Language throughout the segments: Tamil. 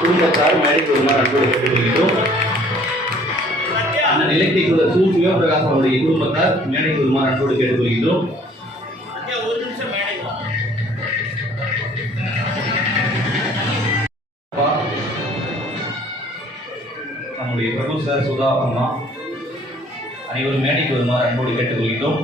குடும்பத்தார் மேடைக்கு வருமாறு அன்போடு கேட்டுக்கொள்கிறோம். அந்த நிலைத்தை சு சிவபிரகாசம் அவருடைய குடும்பத்தார் மேடைக்கு வருமாறு அன்போடு கேட்டுக்கொள்கிறோம். நம்முடைய பிரபு சார் சுதா அம்மா அனைவரும் மேடைக்கு வருமாறு அன்போடு கேட்டுக்கொள்கிறோம்.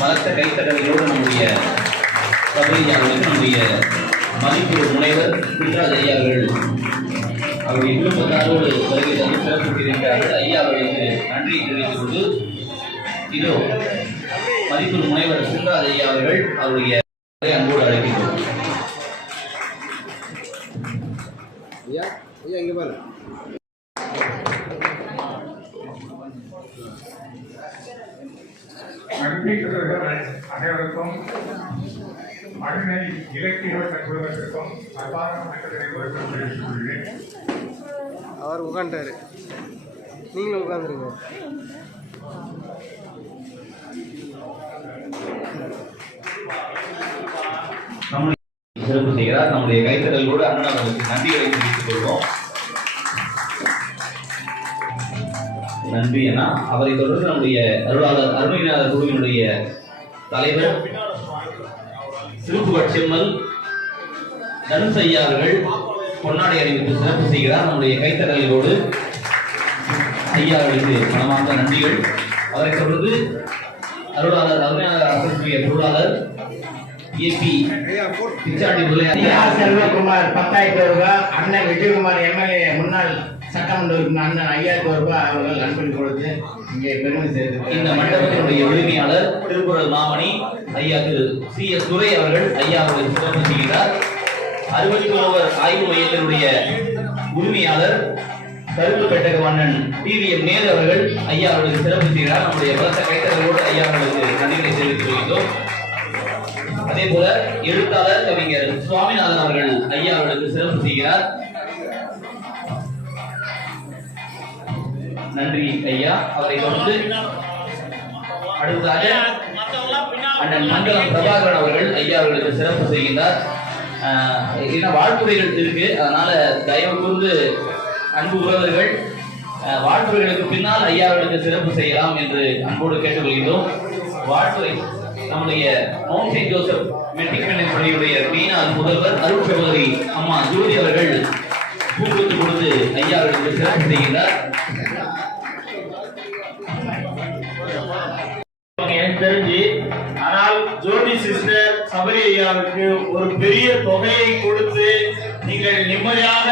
பலத்த கைத்தட்டங்களோடு நம்முடைய சபையாளர்களுக்கு நம்முடைய மதிப்பு முனைவர் குன்றாஜ் ஐயா அவருடைய குடும்பத்தாரோடு வருகை தந்து சிறப்பித்திருக்கிறார்கள். ஐயா அவர்களுக்கு நன்றியை தெரிவித்துக் கொண்டு இதோ மதிப்பு முனைவர் குன்றாஜ் ஐயா அவருடைய அன்போடு அழைக்கின்றோம். அனைவருக்கும் மதுரை இலக்கிய குழுவத்திற்கும் அவர் உட்காந்துட்டாரு, நீங்களும் உட்காந்துருங்க. சிறப்பு செய்கிறார். நம்முடைய கைத்தறலோடு அண்ணன் அவர்களுக்கு நன்றிகளை தெரிவித்துக் கொள்வோம். நன்றி என அவரை தொடர்ந்து நம்முடைய அருளாளர் அருமைநாதர் குழுவினுடைய தலைவர் திருப்புகழ் செம்மல் தனுஷ் ஐயா அவர்கள் பொன்னாடை அறிவித்து சிறப்பு செய்கிறார். நம்முடைய கைத்தறலோடு ஐயா அவர்களுக்கு மனமார்ந்த நன்றிகள். அவரை தொடர்ந்து அருளாளர் அருமைநாதர் அரசுடைய பொருளாளர் ஏபி பிச்சாண்டி செல்வகுமார் 10,000 ரூபாய், அண்ணன் விஜயகுமார் எம்எல்ஏ முன்னாள் சட்டமன்ற உறுப்பினர் அண்ணன் 5,000 ரூபாய் அவர்கள் அன்பளிப்பு கொடுத்து இங்கே பெருமை சேர்த்து இந்த மண்டபத்தினுடைய உரிமையாளர் திருக்குறள் மாமணி ஐயா திரு CS துரை அவர்கள் ஐயா அவர்கள் சிறப்பு செய்கிறார். 61 ஆய்வு மையத்தினுடைய உரிமையாளர் கருப்பு பெட்டக மன்னன் TVM நேரு அவர்கள் ஐயா அவர்களுக்கு சிறப்பு செய்கிறார். நம்முடைய பலத்த கைத்தறலோடு ஐயா அவர்களுக்கு நன்றிகளை தெரிவித்துக் கொள்கிறோம். அதே போல எழுத்தாளர் கவிஞர் சுவாமிநாதன் அவர்கள் ஐயா அவர்களுக்கு சிறப்பு செய்கிறார். நன்றி ஐயா. அவரை தொடர்ந்து அடுத்ததாக அண்ணன் மண்டலம் பிரபாகரன் அவர்கள் ஐயா அவர்களுக்கு சிறப்பு செய்கின்றார். வாழ்த்துறைகள் இருக்கு, அதனால தயவு கூர்ந்து அன்பு உறவர்கள் வாழ்த்துறைகளுக்கு பின்னால் ஐயா அவர்களுக்கு சிறப்பு செய்யலாம் என்று அன்போடு கேட்டுக்கொள்கிறோம். வாழ்த்துறை நம்முடைய மவுண்ட் செயின்ட் ஜோசப் மெட்ரிக் மேல்நிலைப் பள்ளியுடைய மீனாள் முதல்வர் அருள் சகோதரி அம்மா ஜோதி அவர்கள் பூங்கொத்து கொடுத்து ஐயா அவர்களுக்கு சிறப்பு செய்கின்றார். தெரிஞ்சு, ஆனால் ஜோதி சிஸ்டர் சபரி ஐயாவுக்கு ஒரு பெரிய தொகையை கொடுத்து நீங்கள் நிம்மதியாக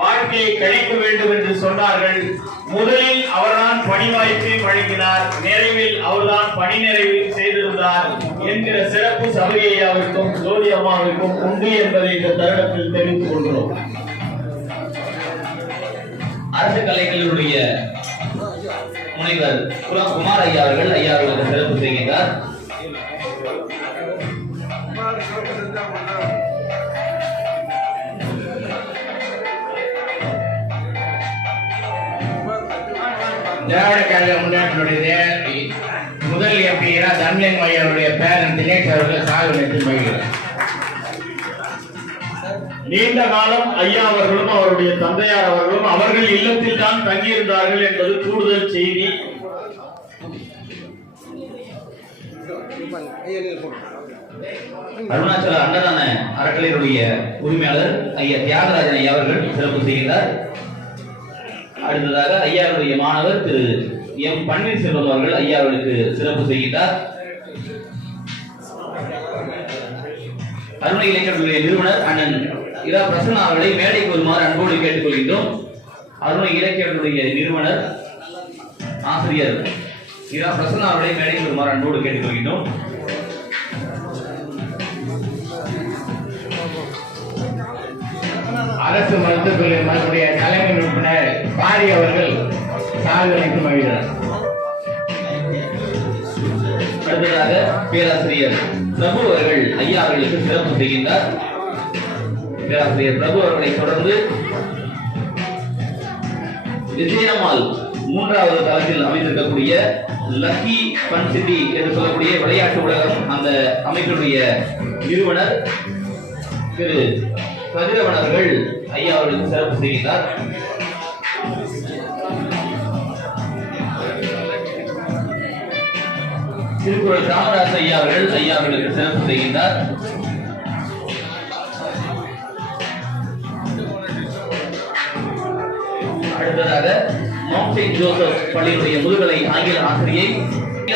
வாழ்க்கையை கழிக்க வேண்டும் என்று சொன்னார்கள். முதலில் அவர்தான் பணி வாய்ப்பை வழங்கினார், நிறைவில் அவர்தான் பணி நிறைவு செய்திருந்தார் என்கிற சிறப்பு சபரி ஐயாவிற்கும் ஜோதி அம்மாவிற்கும் உண்டு என்பதை இந்த தருணத்தில் தெரிவித்துக் கொள்கிறோம். அரசு கலைகளுடைய முனைவர் குமார் ஐயா அவர்கள் ஐயா அவர்களுக்கு சிறப்பு செய்கின்றார். திராவிட கழக முன்னேற்றத்துடைய முதல் எம்பியா தன்லிங் ஐயாவுடைய பேரன் தினேஷ் அவர்கள் சாகு எடுத்து போகிறார். நீண்ட காலம் ஐயா அவர்களும் அவருடைய தந்தையார் அவர்களும் அவர்கள் இல்லத்தில் தான் தங்கியிருந்தார்கள் என்பது கூடுதல் செய்தி. அருணாச்சல அன்னதான அறக்கலையினுடைய உரிமையாளர் ஐயா தியாகராஜன் ஐயா அவர்கள் சிறப்பு செய்கிறார். அடுத்ததாக ஐயாவுடைய மாணவர் திரு எம் பன்னீர்செல்வம் அவர்கள் ஐயா அவர்களுக்கு சிறப்பு செய்கிறார். அருணை இலக்கியத்துடைய நிறுவனர் அண்ணன் இரா பிரசன்னா அவர்களை மேடைக்கு வருமாறு அன்போடு கேட்டுக்கொள்கின்றோம். அருணை இலக்கியத்துடைய நிறுவனர் ஆசிரியர் இரா பிரசன்னா அவர்களை மேடைக்கு வருமாறு அன்போடு கேட்டுக்கொள்கின்றோம். அரசு மருத்துவக் கல்லூரி மருத்துவ தலைமை உறுப்பினர் பாரி அவர்கள் சாதனைக்கு மகிழ்கிறார். அடுத்ததாக பேராசிரியர் பிரபு அவர்கள் ஐயா அவர்களுக்கு சிறப்பு செய்கின்றார். பேராசிரியர் பிரபு அவர்களை தொடர்ந்து விஜயம்மாள் 3வது தளத்தில் அமைந்திருக்கக்கூடிய லக்கி ஃபன் சிட்டி என்று சொல்லக்கூடிய விளையாட்டு உலகம் அந்த அமைப்பினுடைய நிறுவனர் திரு கதிரவன் அவர்கள் ஐயா அவர்களுக்கு சிறப்பு செய்கிறார். திருக்குறள் ராமதாஸ் ஐயா அவர்களுக்கு சிறப்பு செய்கின்றார். அடுத்ததாக மவுண்ட் செயின்ட் ஜோசப் பள்ளியினுடைய முதுகலை ஆங்கில ஆசிரியை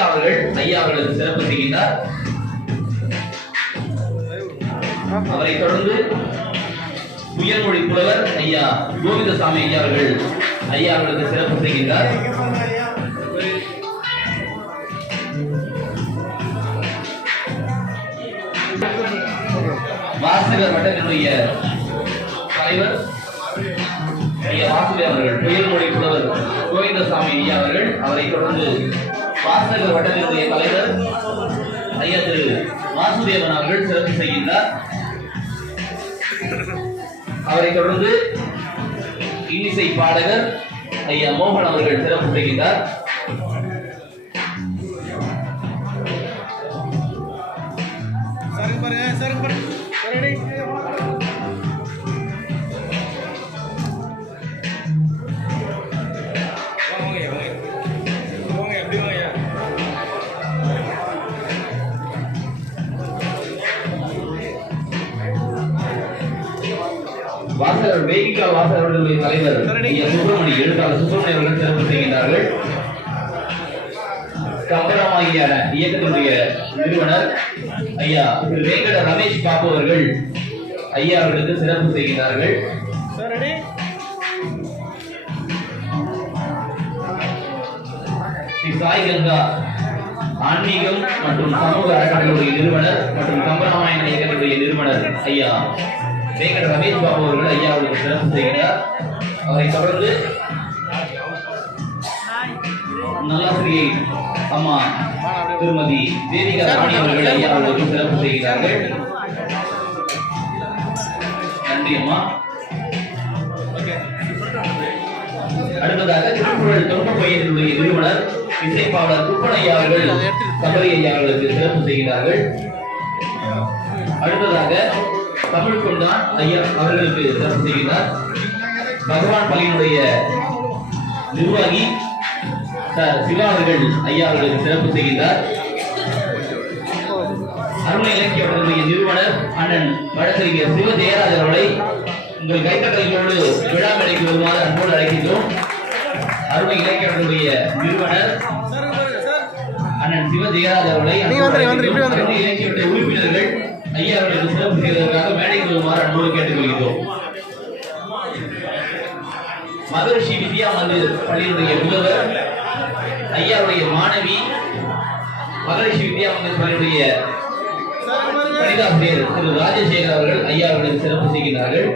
அவர்கள் ஐயா அவர்களுக்கு சிறப்பு செய்கின்றார். அவரை தொடர்ந்து உயர்மொழி புலவர் ஐயா கோவிந்தசாமி ஐயா அவர்களுக்கு சிறப்பு செய்கின்றார். வாசகர் வட்டத்தினுடைய தலைவர் ஐயா வாசுதேவ் அவர்கள், உயர்மொழி புலவர் கோவிந்தசாமி ஐயா அவர்கள், அவரை தொடர்ந்து வாசகர் வட்டத்தினுடைய தலைவர் ஐயா திரு வாசுதேவன் அவர்கள் சிறப்பு செய்கின்றார். அவரை தொடர்ந்து இன்னிசை பாடகர் ஐயா மோகன் அவர்கள் சிறப்பு செய்கின்றார். வாசகர் வேகிகா வாசகர்களுடைய தலைவர் ஐயா சுப்பிரமணி எழுத்தாளர் சுப்பிரமணி அவர்கள் சிறப்பு செய்கின்றார்கள். கம்பராமாயியான இயக்கத்தினுடைய நிறுவனர் ஐயா திரு வேங்கட ரமேஷ் பாபு அவர்கள் ஐயா அவர்களுக்கு சிறப்பு செய்கின்றார்கள். ஸ்ரீ சாய் கங்கா ஆன்மீகம் மற்றும் சமூக அறக்கட்டளையுடைய நிறுவனர் மற்றும் கம்பராமாயண இயக்கத்தினுடைய நிறுவனர் ஐயா வேங்கட ரமேஷ் பாபு அவர்கள் ஐயா அவர்களுக்கு சிறப்பு செய்கிறார். அவரை தொடர்ந்து நல்லாசிரியை அம்மா திருமதி தேவிகா ராணி அவர்கள் ஐயா அவர்களுக்கு சிறப்பு செய்கிறார்கள். நன்றி அம்மா. அடுத்ததாக திருக்குறள் தொண்டு பயிரினுடைய நிறுவனர் இசைப்பாளர் குப்பனையா அவர்கள் சபரி ஐயா அவர்களுக்கு சிறப்பு செய்கிறார்கள். அடுத்ததாக தமிழ் கொண்டான் ஐயா அவர்களுக்கு சிறப்பு செய்கிறார். பகவான் பள்ளியினுடைய நிர்வாகி சிவா அவர்கள் ஐயா அவர்களுக்கு சிறப்பு செய்கிறார். அருணை இலக்கிய அவர்களுடைய நிறுவனர் அண்ணன் வழக்கறிஞர் சிவ ஜெயராஜ் அவர்களை உங்கள் கைத்தட்டல்களோடு விழா மேடைக்கு வருமாறு அன்போடு அழைக்கின்றோம். அருணை இலக்கிய அவர்களுடைய நிறுவனர் அண்ணன் சிவ ஜெயராஜ் அவர்களை அருணை இலக்கிய உறுப்பினர்கள் ஐயா அவர்களுக்கு சிறப்பு செய்வதற்காக மேடைக்கு வருமாறு அன்போடு கேட்டுக்கொள்கிறோம். மகரிஷி வித்யா மந்திர் பள்ளியினுடைய முதல்வர் ஐயாவுடைய மாணவி மகரிஷி வித்யா மந்திர் பள்ளியினுடைய கணிதாசிரியர் திரு ராஜசேகர் அவர்கள் ஐயா அவர்களுக்கு சிறப்பு செய்கிறார்கள்.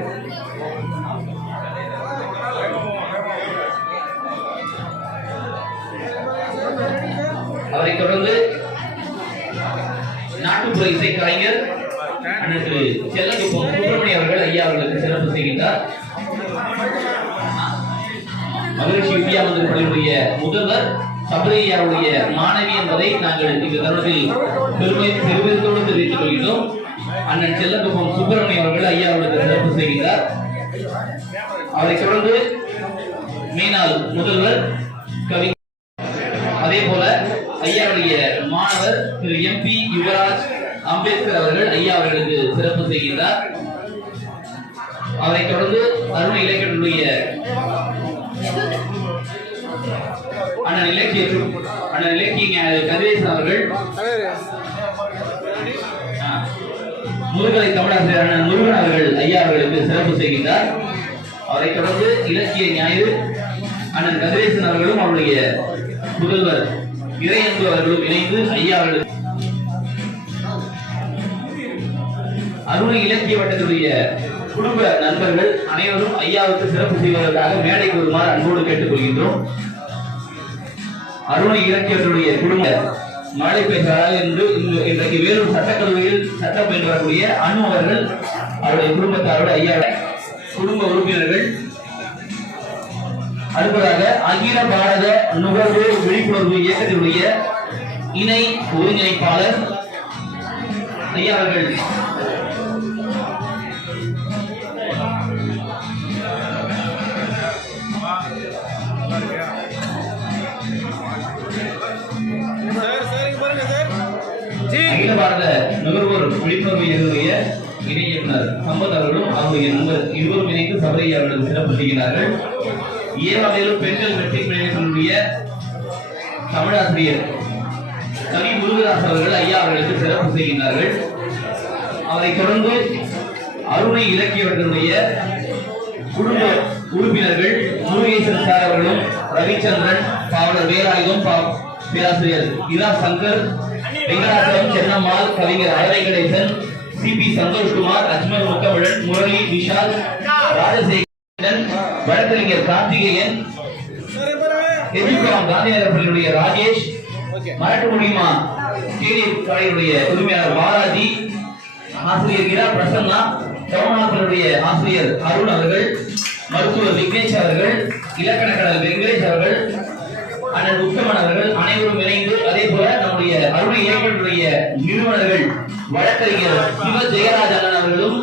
அவரை தொடர்ந்து நாட்டுப்புற இசை கலைஞர் திரு செல்லகுப்பம் சுப்பிரமணி அவர்கள் ஐயா அவர்களுக்கு சிறப்பு செய்கின்றார். மகிழ்ச்சி வித்யா மந்திர் பள்ளியுடைய முதல்வர் சபரியாருடைய மாணவி என்பதை நாங்கள் இந்த தருணத்தில் பெருமிதத்தோடு தெரிவித்துக் கொள்கிறோம். அண்ணன் செல்லகுப்பம் சுப்பிரமணி அவர்கள் ஐயா அவர்களுக்கு சிறப்பு செய்கின்றார். அவரை தொடர்ந்து மீனால் முதல்வர் கவி, அதே போல ஐயாவுடைய மாணவர் திரு MP யுவராஜ் அம்பேத்கர் அவர்கள் ஐயா அவர்களுக்கு சிறப்பு செய்கின்றார். அவரை தொடர்ந்து அருணை இலக்கியனுடைய அண்ணன் இலக்கிய கதிரேசன் அவர்கள் முதுகலை தமிழாசிரியரான முருகன் அவர்கள் ஐயா அவர்களுக்கு சிறப்பு செய்கின்றார். அவரைத் தொடர்ந்து இலக்கிய ஞாயிறு அண்ணன் கதிரேசன் அவர்களும் அவருடைய புதல்வர் இறையன்பு அவர்களும் இணைந்து ஐயா அவர்களுக்கு அருணை இலக்கிய வட்டத்துடைய குடும்ப நண்பர்கள் அனைவரும் ஐயாவுக்கு சிறப்பு செய்வதற்காக மேடைக்கு வருமாறு அன்போடு கேட்டுக் கொள்கின்றோம். அருணை இலக்கியத்துடைய குடும்ப மழை பேசுகிறார் என்று இன்றைக்கு வேலூர் சட்டக்கல்லூரியில் சட்டம் பயின்று வரக்கூடிய அனு அவர்கள் அவருடைய குடும்பத்தாரோடு ஐயா குடும்ப உறுப்பினர்கள். அடுத்ததாக அகில பாரத நுகர்வோர் விழிப்புணர்வு இயக்கத்தினுடைய இணை ஒருங்கிணைப்பாளர் ஐயா அவர்கள் அகில பாரத நுகர்வோர் விழிப்புணர்வு இயக்கத்துடைய இணை இயக்குனர் சம்பத் அவர்களும் அவருடைய நண்பர் இருவரும் இணைந்து சபரி அவர்களுக்கு சிறப்பு செய்கிறார்கள். ஏவாவேலும் பெண்கள் வெற்றி பிரிவினுடைய தமிழாசிரியர் கவி முருகதாஸ் அவர்கள் ஐயா அவர்களுக்கு சிறப்பு செய்கின்றார்கள். அவரைத் தொடர்ந்து அருணை இலக்கியவர்களுடைய குடும்ப உறுப்பினர்கள் முருகேசன் சார் அவர்களும் ரவிச்சந்திரன், பாவலர் வேலாயுதம், பேராசிரியர் இரா சங்கர், வெங்கடாச்சலம், சென்னம்மாள், கவிஞர் அழகை கணேசன், சிபி சந்தோஷ்குமார், அஜ்மல் முத்தமிழன், முரளி, விஷால், ராஜசேகரன், வழக்கறிஞர் கார்த்திகேயன், எதிர்காலம் காந்திநகர் பள்ளியுடைய ராஜேஷ், மராட்டு முடியுமா ஸ்டேடியம் கடையுடைய உரிமையாளர் பாலாஜி, ஆசிரியர் இரா பிரசன்னா, தமிழ்நாட்டினுடைய ஆசிரியர் அருண் அவர்கள், மருத்துவர் விக்னேஷ் அவர்கள், இலக்கண கடல் வெங்கடேஷ் அவர்கள், அண்ணன் உத்தமன் அவர்கள் அனைவரும் இணைந்து அதே போல நம்முடைய அருணை இயக்கத்துடைய நிறுவனர்கள் வழக்கறிஞர் சிவ ஜெயராஜ் அண்ணன் அவர்களும்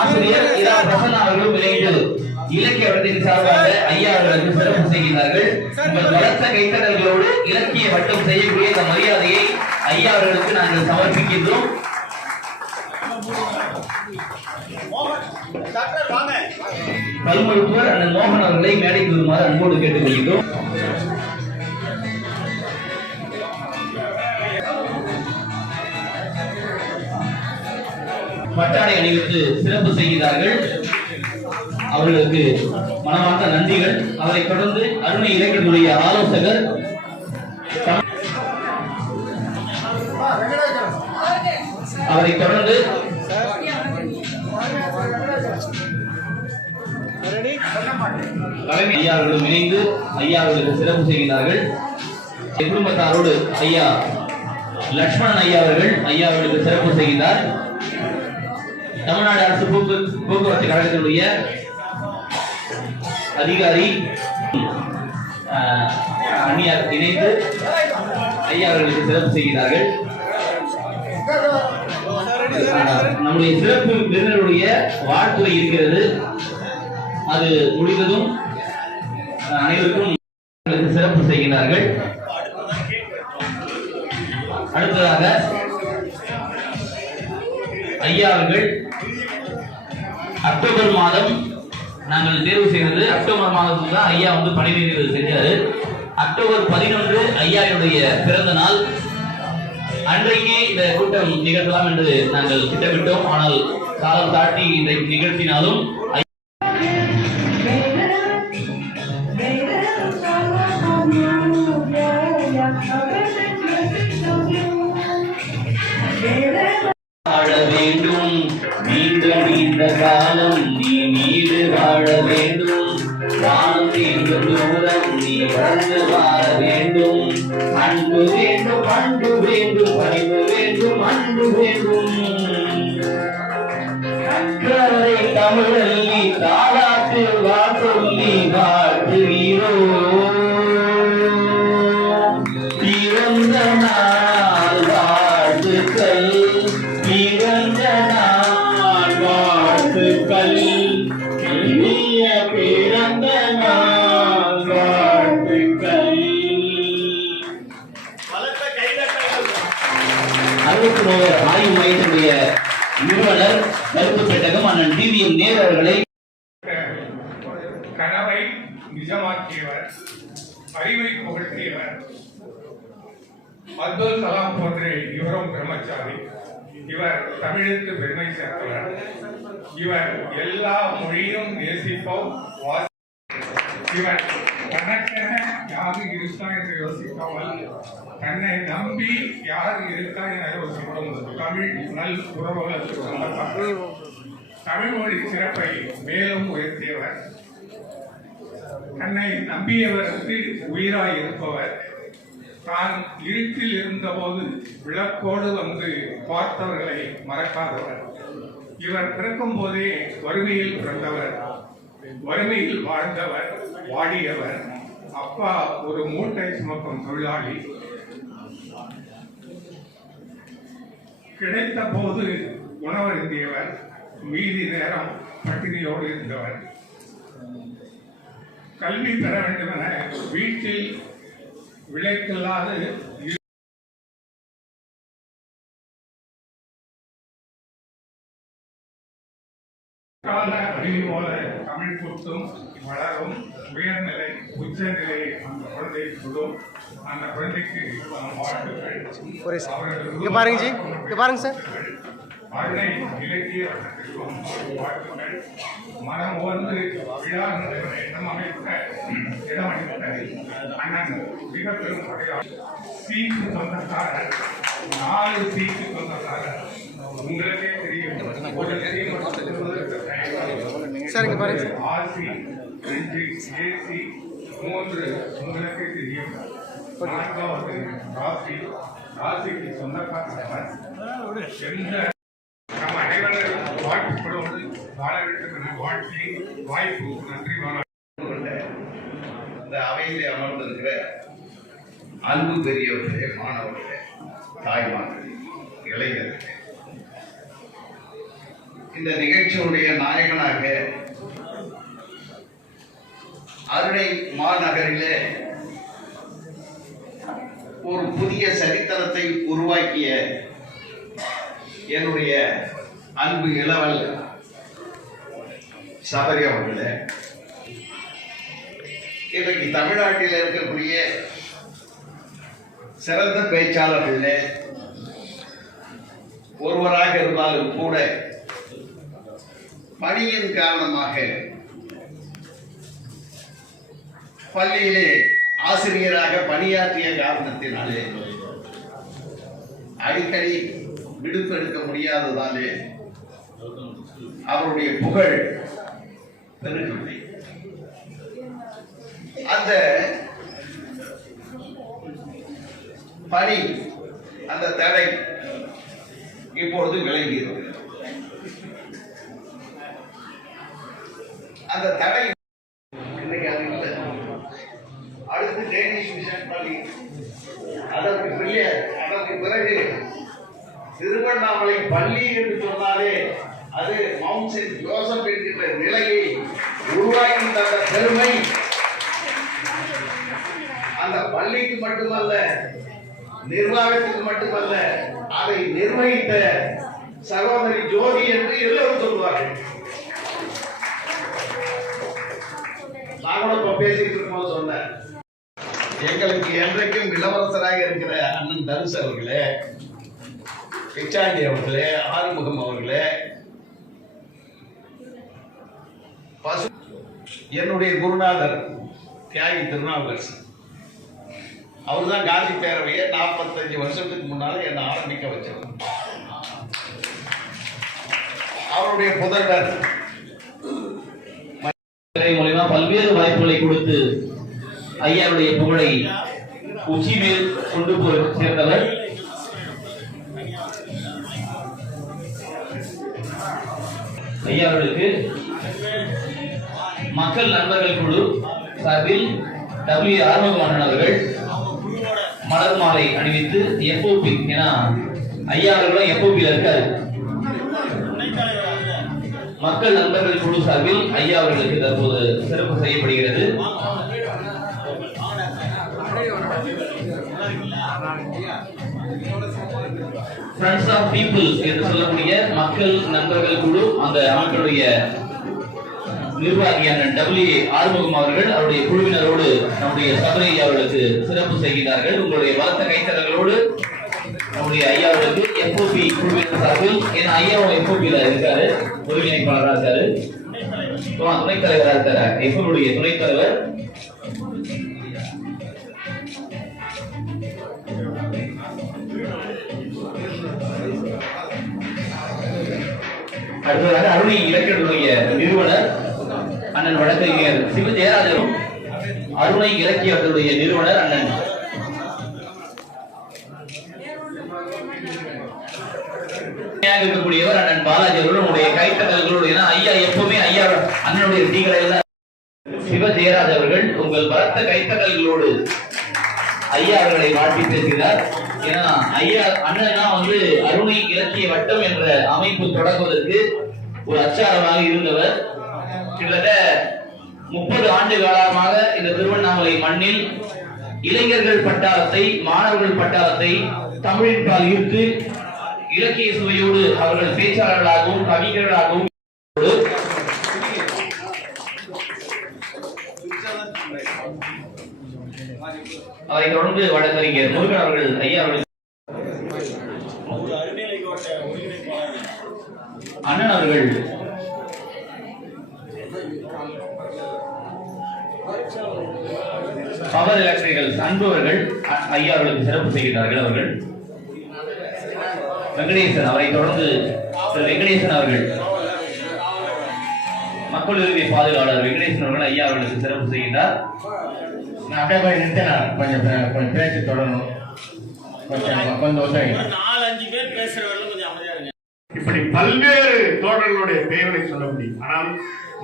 ஆசிரியர் இரா பிரசன்னா அவர்களும் இணைந்து இலக்கிய வட்டத்தின் சார்பாக ஐயா அவர்களுக்கு சிறப்பு செய்கிறார்கள். உங்கள் பலத்த கைத்தடல்களோடு இலக்கிய வட்டம் செய்யக்கூடிய இந்த மரியாதையை ஐயா அவர்களுக்கு நாங்கள் சமர்ப்பிக்கின்றோம். பல் மருத்துவர் அண்ணன் மோகன் அவர்களை மேடைக்கு வருமாறு அன்போடு கேட்டுக் கொள்கின்றோம். பட்டாடை அணிவித்து சிறப்பு செய்கிறார்கள். அவர்களுக்கு மனமார்ந்த நன்றிகள். அவரை தொடர்ந்து அருணை இலக்கியத்துடைய ஆலோசகர் அவரை தொடர்ந்து தலைமை ஐயா அவர்களும் இணைந்து ஐயா அவர்களுக்கு சிறப்பு செய்கிறார்கள். குடும்பத்தாரோடு ஐயா லட்சுமணன் ஐயா அவர்கள் ஐயா அவர்களுக்கு சிறப்பு செய்கிறார். தமிழ்நாடு அரசு போக்குவரத்து கழகத்தினுடைய அதிகாரி அந்நியார் இணைந்து ஐயா அவர்களுக்கு சிறப்பு செய்கிறார்கள். நம்முடைய சிறப்பு விருந்தினருடைய வாழ்த்துறை இருக்கிறது. அது முடிந்ததும் அனைவருக்கும் சிறப்பு செய்கிறார்கள். அடுத்ததாக ஐயா அவர்கள் அக்டோபர் மாதம் நாங்கள் தேர்வு செய்தது அக்டோபர் மாதத்துக்கு தான் ஐயா வந்து பணி நீக்கம் செஞ்சாரு. அக்டோபர் 11 ஐயாவுடைய பிறந்த நாள். அன்றைக்கே இந்த கூட்டம் நிகழ்த்தலாம் என்று நாங்கள் திட்டமிட்டோம். ஆனால் காலம் தாட்டி இன்றைக்கு நிகழ்த்தினாலும் வாழ வேண்டும், மீண்டும் இந்த காலம் நீ மீது வாழ வேண்டும், வானம் தீண்டும் தூரம் நீ வந்து வாழ வேண்டும், அன்பு வேண்டும், அன்பு வேண்டும், பணிவு வேண்டும், அன்பு வேண்டும். கரை தமிழல்லி தாலாட்டு வாசொல்லி வாழ்த்துகிறோம். பிறந்த நாள் வாழ்த்துக்கள், பிறந்த நாள் வாழ்த்துக்கள், இனிய பிறந்த நாள் வாழ்த்துக்கள். 61 ஆய்வு மையத்தினுடைய நிறுவனர் கருத்து பெட்டகம் அண்ணன் டிவிஎம் நேரு அவர்களை கனவை நிஜமாக்கியவர், அறிவை புகழ்த்தியவர், அப்துல் கலாம் போன்ற இவரும் பிரம்மச்சாரி, இவர் தமிழுக்கு பெருமை சேர்த்தவர். இவர் எல்லா மொழியும் நேசிப்போம். இவர் தனக்கென யாரு இருக்கா என்று யோசிக்காமல் தன்னை நம்பி யார் இருக்கா என யோசிக்கும் தமிழ் நல் உறவுகளுக்கு சொந்தக்காரர். தமிழ் மொழி சிறப்பை மேலும் உயர்த்தியவர். தன்னை நம்பியவருக்கு உயிராய் இருப்பவர். தான் இருட்டில் இருந்தபோது விளக்கோடு வந்து பார்த்தவர்களை மறக்காதவர். இவர் பிறக்கும் போதே வறுமையில் பிறந்தவர், வறுமையில் வாழ்ந்தவர், வாடியவர். அப்பா ஒரு மூட்டை சுமக்கும் தொழிலாளி. கிடைத்த போது உணவருந்தியவர், மீதி நேரம் பட்டினியோடு இருந்தவர். கல்வி பெற வேண்டும் என வீட்டில் விலைக்கில்லாது அறிவு போல தமிழ் கூட்டும் வளரும். உயர்நிலை உச்சநிலை அந்த குழந்தை சொல்லும். அந்த குழந்தைக்கு வாழ்த்துக்கள். இங்க பாருங்க ஜி, இங்க பாருங்க சார். அன்னை இலக்கிய வட்டத்திற்கும் வாழ்த்துக்கள். மனம் வந்து விழா இடம் அமைத்த அண்ணன் மிக பெரும் படையாளர். சீக்கு சொந்தக்காரர், 4 சீக்கு சொந்தக்காரர். உங்களுக்கே தெரியும். ஒரு சார் இங்க பாருங்க. ஆசி 2 ஏசி 3 உங்களுக்கே தெரியும். 4வது ராசிக்கு சொந்தக்காரர். எந்த நம் அனைவரும் வாழ்த்துக்களோடு வாழ வேண்டும் என வாழ்த்தி வாய்ப்பு நன்றி இந்த அவையிலே அமர்ந்திருக்கிற அன்பு பெரியவர்களே, மாணவர்களே, தாய்மார்களே, இளைஞர்களே, இந்த நிகழ்ச்சியுடைய நாயகனாக அருணை மாநகரிலே ஒரு புதிய சரித்திரத்தை உருவாக்கிய என்னுடைய அன்பு இளவல் சபரி அவர்களே, இன்றைக்கு தமிழ்நாட்டில் இருக்கக்கூடிய சிறந்த பேச்சாளர்களே ஒருவராக இருந்தாலும் கூட பணியின் காரணமாக பள்ளியிலே ஆசிரியராக பணியாற்றிய காரணத்தினாலே அடிக்கடி விடுப்பெடுக்க முடியாததாலே அவருடைய புகழ் பெருகவில்லை. அந்த பணி, அந்த தடை இப்பொழுது விலகியது. அந்த தடை இன்னைக்கு அது இல்லை. அடுத்து டேனிஷ் மிஷன் பள்ளி, அதற்கு பிறகு திருவண்ணாமலை பள்ளி என்று சொன்னாலே அது மவுண்ட் செயின்ட் ஜோசப் என்கின்ற நிலையை உருவாக்கி தந்த பெருமை அந்த பள்ளிக்கு மட்டுமல்ல, நிர்வாகத்துக்கு மட்டுமல்ல, அதை நிர்வகித்த சகோதரி ஜோதி என்று எல்லோரும் சொல்வார்கள். நான் கூட இப்ப பேசிட்டு இருக்கும்போது சொன்னேன், எங்களுக்கு என்றைக்கும் இளவரசராக இருக்கிற அண்ணன் தனுஷ் அவர்களே, பிச்சாண்டி அவர்களே, ஆறுமுகம் அவர்களே, என்னுடைய குருநாதர் தியாகி திருநாவுக்கரசு அவர் தான் காந்தி பேரவையை 45 வருஷத்துக்கு முன்னால என்னை ஆரம்பிக்க வச்சவர். அவருடைய புதல்வர் மூலமா பல்வேறு வாய்ப்புகளை கொடுத்து ஐயாவுடைய புகழை உச்சி மேல் கொண்டு போய் சேர்ந்தவர். ஐயாவுக்கு மக்கள் நண்பர்கள் குழு சார்பில் W. ஆறுமுகமண்ணன் அவர்கள் மலர் மாலை அணிவித்து FOP, ஏன்னா ஐயா அவர்களும் FOP இருக்காரு. மக்கள் நண்பர்கள் குழு சார்பில் ஐயா அவர்களுக்கு தற்போது சிறப்பு செய்யப்படுகிறது. ஃப்ரெண்ட்ஸ் ஆஃப் பீப்புள் என்று சொல்லக்கூடிய மக்கள் நண்பர்கள் குழு, அந்த அமைப்பினுடைய நிர்வாகியான W. ஆறுமுகம் அவர்கள் அவருடைய குழுவினரோடு நம்முடைய சபரி அவர்களுக்கு சிறப்பு செய்கிறார்கள். உங்களுடைய பலத்த கைத்தறங்களோடு நம்முடைய ஐயாவுக்கு FOP குழுவின் சார்பில், ஏன்னா ஐயாவும் FOP-ல இருக்காரு, ஒருங்கிணைப்பாளராக இருக்காரு, துணைத் தலைவராக இருக்காரு, FOP-உடைய துணைத் தலைவர். அடுத்ததாக அருணை இலக்கியத்துடைய நிறுவனர் அண்ணன் வழக்கறிஞர் சிவ ஜெயராஜனும், அருணை இலக்கியத்துடைய நிறுவனர் அண்ணன் இருக்கக்கூடியவர் அண்ணன் பாலாஜி அவர்கள். நம்முடைய கைத்தட்டல்களோடு, ஏன்னா ஐயா எப்பவுமே ஐயா அண்ணனுடைய டீகளை எல்லாம் சிவ ஜெயராஜ் அவர்கள் உங்கள் பலத்த கைத்தட்டல்களோடு ஐயா அவர்களை வாழ்த்தி பேசுகிறார். ஏன்னா ஐயா அண்ணன் வந்து அருணை இலக்கிய வட்டம் என்ற அமைப்பு தொடங்குவதற்கு ஒரு அச்சாரமாக இருந்தவர். கிட்டத்தட்ட 30 ஆண்டு காலமாக இந்த திருவண்ணாமலை மண்ணில் இளைஞர்கள் பட்டாளத்தை, மாணவர்கள் பட்டாளத்தை தமிழின் பால் ஈர்த்து இலக்கிய சுவையோடு அவர்கள் பேச்சாளர்களாகவும் கவிஞர்களாகவும் அவரை தொடர்ந்து வழக்கறிஞர் முருகன் அவர்கள் ஐயா அவர்கள் அண்ணன் அவர்கள் பவர் எலக்ட்ரிக்கல் அன்பு அவர்கள் ஐயா அவர்களுக்கு சிறப்பு செய்கிறார்கள். அவர்கள் வெங்கடேசன், அவரை தொடர்ந்து திரு வெங்கடேசன் அவர்கள் மக்கள் உரிமை பாதுகாவலர் வெங்கடேசன் அவர்கள் ஐயா அவர்களுக்கு சிறப்பு செய்கின்றார். நான் அப்படியே போய் நிறுத்தினேன், கொஞ்சம் பேச்சு தொடரணும், கொஞ்சம் ஒத்துழைங்க. 4-5 பேர் பேசுறவர்கள் கொஞ்சம் அமைதியா இருங்க. இப்படி பல்வேறு தோழர்களுடைய பெயர்களை சொல்ல முடியும். ஆனால்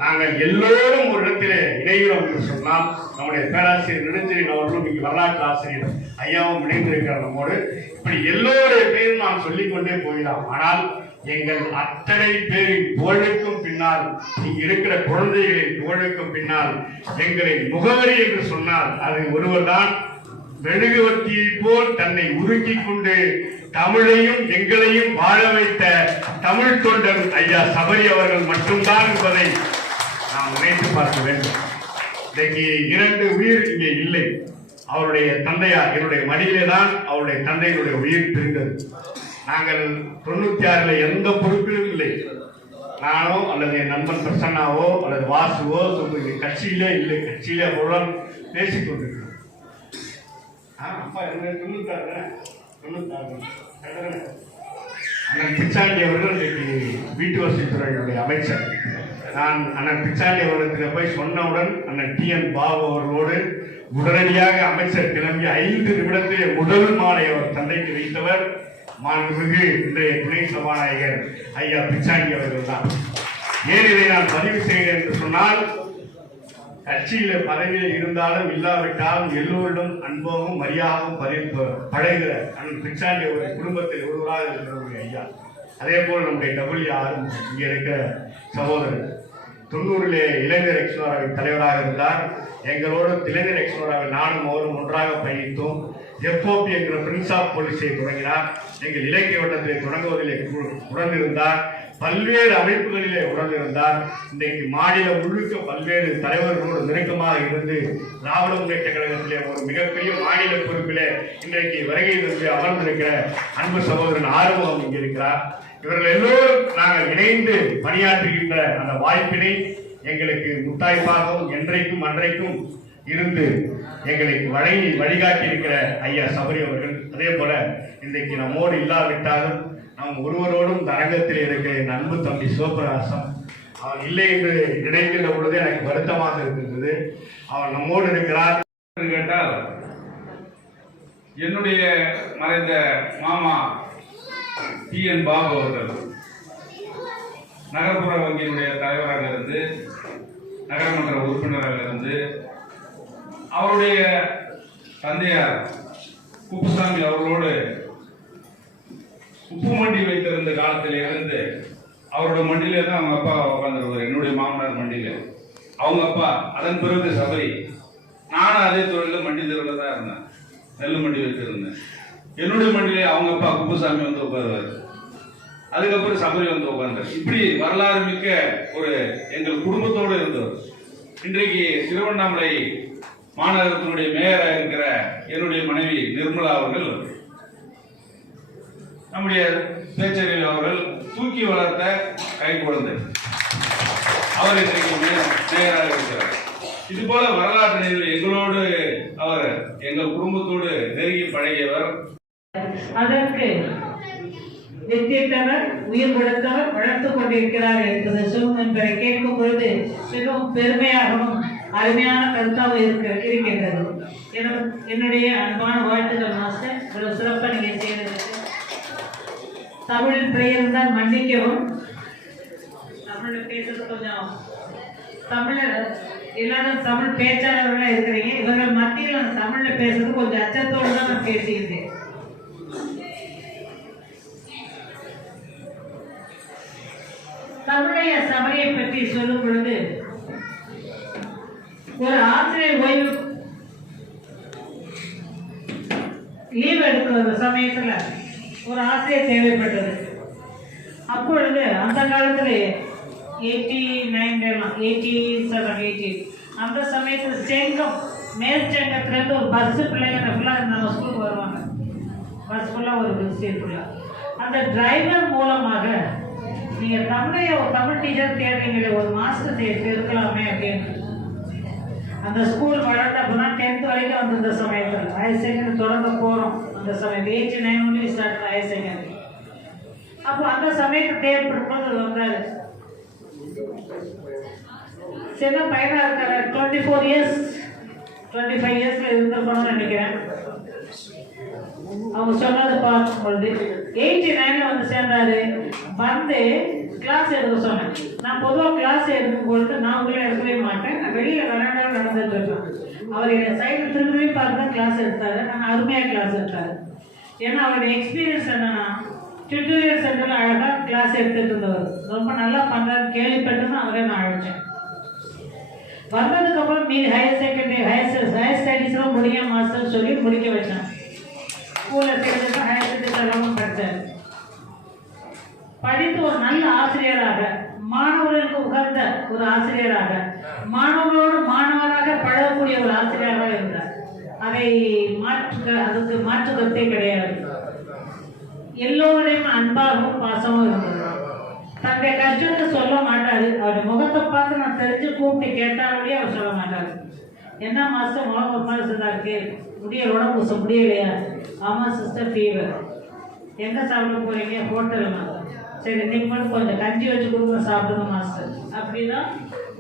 நாங்கள் எல்லோரும் ஒரு இடத்திலே இணைகிறோம் என்று சொன்னால் நம்முடைய பேராசிரியர் நெடுஞ்செழியன் அவர்களும் இங்கு வரலாற்று ஆசிரியர் ஐயாவும் இணைந்திருக்கிறார் நம்மோடு. இப்படி எல்லோருடைய பெயரும் நாம் சொல்லிக்கொண்டே போகலாம். ஆனால் எங்கள் அத்தனை பேரின் புகழுக்கும் பின்னால், இங்கு இருக்கிற குழந்தைகளின் புகழுக்கும் பின்னால் எங்களின் முகவரி என்று சொன்னால் அது ஒருவர்தான். மெழுகுவர்த்தியை போல் தன்னை உருக்கிக் கொண்டு தமிழையும் எங்களையும் வாழ வைத்த தமிழ் தொண்டன் ஐயா சபரி அவர்கள் மட்டும்தான் என்பதை நாம் நினைத்து பார்க்க வேண்டும். இன்றைக்கு 2 உயிர் இங்கே இல்லை. அவருடைய தந்தையார் என்னுடைய மடியிலே தான் அவருடைய தந்தையினுடைய உயிர் பிரிந்தது. நாங்கள் 96 எந்த பொறுப்பிலும் இல்லை. நானோ அல்லது என் நண்பன் பிரசன்னாவோ அல்லது வாசுவோ கட்சியிலே இல்லை. கட்சியிலே அவருடன் பேசிக் கொண்டிருக்கிறோம். அப்பா என்ன 96 அண்ணன் பிச்சாண்டி அவர்கள் இன்றைக்கு வீட்டு வசதித்துறையினுடைய அமைச்சர். நான் அண்ணன் பிச்சாண்டி அவர்களுக்கு போய் சொன்னவுடன் அண்ணன் TN பாபு அவர்களோடு உடனடியாக அமைச்சர் கிளம்பி 5 நிமிடத்திலே முதல் மாலை அவர் தந்தைக்கு வைத்தவர் மாண்புமிகு இன்றைய துணை சபாநாயகர் ஐயா பிச்சாண்டி அவர்கள் தான். ஏன் இதை நான் பதிவு செய்கிறேன் என்று சொன்னால், கட்சியில பதவியில் இருந்தாலும் இல்லாவிட்டாலும் எல்லோரிடம் அன்பமும் மரியாதையும் பழகுகிற அண்ணன் பிச்சாண்டி அவருடைய குடும்பத்தில் ஒருவராக இருக்கிறவருடைய ஐயா. அதே போல் நம்முடைய WR இங்கே இருக்கிற சகோதரர் 90 இளைஞர் எக்ஸ்னோராவின் தலைவராக இருந்தார். எங்களோடு இளைஞர் எக்ஸ்னோராவில் நானும் அவரும் ஒன்றாக பயணித்தோம். FOP என்கிற பிரின்ஸ் ஆஃப் போலீஸை தொடங்கினார். எங்கள் இலக்கிய வட்டத்திலே தொடங்குவதிலே உடனிருந்தார். பல்வேறு அமைப்புகளிலே உடனிருந்தார். இன்றைக்கு மாநிலம் முழுக்க பல்வேறு தலைவர்களோடு நெருக்கமாக இருந்து திராவிட முன்னேற்ற கழகத்திலே ஒரு மிகப்பெரிய மாநில பொறுப்பிலே இன்றைக்கு வருகை தந்து அமர்ந்திருக்கிற அன்பு சகோதரன் ஆறுமுகம் இங்கே இருக்கிறார். இவர்கள் எல்லோரும் நாங்கள் இணைந்து பணியாற்றுகின்ற அந்த வாய்ப்பினை எங்களுக்கு முத்தாய்ப்பாகவும் என்றைக்கும் அன்றைக்கும் இருந்து எங்களுக்கு வழிகாட்டி இருக்கிற ஐயா சபரி அவர்கள். அதே போல இன்றைக்கு நம்மோடு இல்லாவிட்டாலும் நம் ஒருவரோடும் இந்த அரங்கத்தில் இருக்கிற என் அன்பு தம்பி சிவபிரகாசம், அவன் இல்லை என்று நினைக்கின்ற பொழுது எனக்கு வருத்தமாக இருக்கின்றது. அவன் நம்மோடு இருக்கிறார். கேட்டால் என்னுடைய மறைந்த மாமா TN பாபு அவர்கள் நகர்ப்புற வங்கியினுடைய தலைவராக இருந்து, நகரமன்ற உறுப்பினராக இருந்து, அவருடைய தந்தையார் குப்புசாமி அவர்களோடு உப்பு மண்டி வைத்திருந்த காலத்தில் இருந்து அவரோட மண்டியிலே தான் அவங்க அப்பா உட்காந்துருவார். என்னுடைய மாமனார் மண்டியில அவங்க அப்பா. அதன் பிறகு சபரி. நானும் அதே தொழிலில் மண்டி தெருவில் தான் இருந்தேன், நெல் மண்டி வச்சிருந்தேன். என்னுடைய மண்டியிலே அவங்க அப்பா குப்புசாமி வந்து உட்காருவார். அதுக்கப்புறம் சபரி வந்து உட்கார்ந்தார். இப்படி வரலாறு மிக்க ஒரு எங்கள் குடும்பத்தோடு இருந்தவர். இன்றைக்கு திருவண்ணாமலை மாநகரத்தினுடைய மேயராக இருக்கிற என்னுடைய மனைவி நிர்மலா அவர்கள் நம்முடைய பேச்சரில் அவர்கள் தூக்கி வளர்த்த கை குழந்தை. அவர் இன்றைக்கு மேயராக இருக்கிறார். இது போல வரலாற்று நிலையில் எங்களோடு அவர் எங்கள் குடும்பத்தோடு நெருங்கி பழகியவர். அதற்கு வெற்றித்தவர் உயிர் கொடுத்தவர் வளர்த்துக் கொண்டிருக்கிறார் என்பதை சொல்லும் என்பதை கேட்கும் பொழுது மிகவும் பெருமையாகவும் அருமையான கருத்தாகவும் இருக்கின்றது. என்னுடைய அன்பான வாழ்த்துக்கள் மாஸ்டர். இவ்வளவு சிறப்பாக நீங்கள் செய்ததற்கு. தமிழில் பிழை இருந்தால் மன்னிக்கவும். தமிழில் பேசுறது கொஞ்சம் தமிழர் எல்லாரும் தமிழ் பேச்சாளர்களாக இருக்கிறீங்க. இவர்கள் மத்தியில் நான் தமிழில் பேசுறது கொஞ்சம் அச்சத்தோடு தான் நான் பேசியிருந்தேன். தமிழைய சபையை பற்றி சொல்லும் பொழுது ஒரு ஆசிரியர் ஓய்வு லீவ் எடுக்கிற சமயத்துல ஒரு ஆசிரியர் தேவைப்பட்டது. அப்பொழுது அந்த காலத்துல 87, 80 அந்த சமயத்தில் செங்கம் மேற்செங்கத்திலேருந்து ஒரு பஸ் பிள்ளைங்க ஃபுல்லாக நம்ம ஸ்கூலுக்கு வருவாங்க. பஸ் ஃபுல்லாக ஒரு பஸ் ஃபுல்லாக அந்த டிரைவர் மூலமாக நீங்கள் தமிழ் டீச்சர் தேடுறீங்களே, ஒரு மாஸ்டர் இருக்கலாமே அப்படின்னு. அந்த ஸ்கூல் வளர்ந்தப்போ 10th வரைக்கும் வந்து இந்த சமயத்தில் ஹையர் செகண்டரி தொடங்க போகிறோம். அந்த சமயம் 89 only ஸ்டார்ட் ஹையர் செகண்டரி. அப்போ அந்த சமயத்தில் தேவைப்படும்போது வந்தார். சின்ன பையனாக இருக்காரு. 24 years 25 yearsல இருந்திருக்கணும்னு நினைக்கிறேன். அவங்க சொன்னது பார்க்கும் பொழுது 89ல வந்து சேர்ந்தாரு. வந்து கிளாஸ் எடுக்க சொன்னேன். நான் பொதுவாக கிளாஸ் எடுக்கும் பொழுது நான் உள்ளே எடுக்கவே மாட்டேன். நான் வெளியில் விளையாட நடந்துட்டு இருப்பேன். அவர் என் சைடு திரும்பி பார்த்து தான் கிளாஸ் எடுத்தாரு. நான் அருமையாக கிளாஸ் எடுத்தாரு. ஏன்னா அவருடைய எக்ஸ்பீரியன்ஸ் என்னன்னா டியூட்டோரியல் சென்டரில் அழகாக கிளாஸ் எடுத்துட்டு இருந்தவர். ரொம்ப நல்லா பண்ணுறாரு கேள்விப்பட்டு தான் அவரே நான் அழைச்சேன். வந்ததுக்கப்புறம் மீதி ஹையர் செகண்டரி ஹையர் ஸ்டடீஸ்லாம் முடிய மாஸ்டர் சொல்லி முடிக்க வச்சேன். ஸ்கூலில் சேர்ந்து ஹையர் செகண்டரி படித்தார். படித்து ஒரு நல்ல ஆசிரியராக, மாணவர்களுக்கு உகந்த ஒரு ஆசிரியராக, மாணவர்களோடு மாணவராக பழகக்கூடிய ஒரு ஆசிரியராக இருந்தார். அதுக்கு மாற்று கருத்தே கிடையாது. எல்லோருடையும் அன்பாகவும் பாசமும் இருந்தது. தன்னுடைய கஷ்டத்தை சொல்ல மாட்டாரு. அவருடைய முகத்தை பார்த்து நான் தெரிஞ்சு கூப்பிட்டு கேட்டாலே அவர் சொல்ல மாட்டாரு. என்ன மாஸ்டர் முகம் ஒரு மாதிரி சொன்னா இருக்கு, உடம்பு முடியலையா? ஆமாம் சிஸ்டர், ஃபீவர். எங்கே சாப்பிட போறீங்க? ஹோட்டலுமா? சரி, இன்னைக்கு மட்டும் கொஞ்சம் கஞ்சி வச்சு கொடுக்க சாப்பிடுங்க மாஸ்டர். அப்படிதான்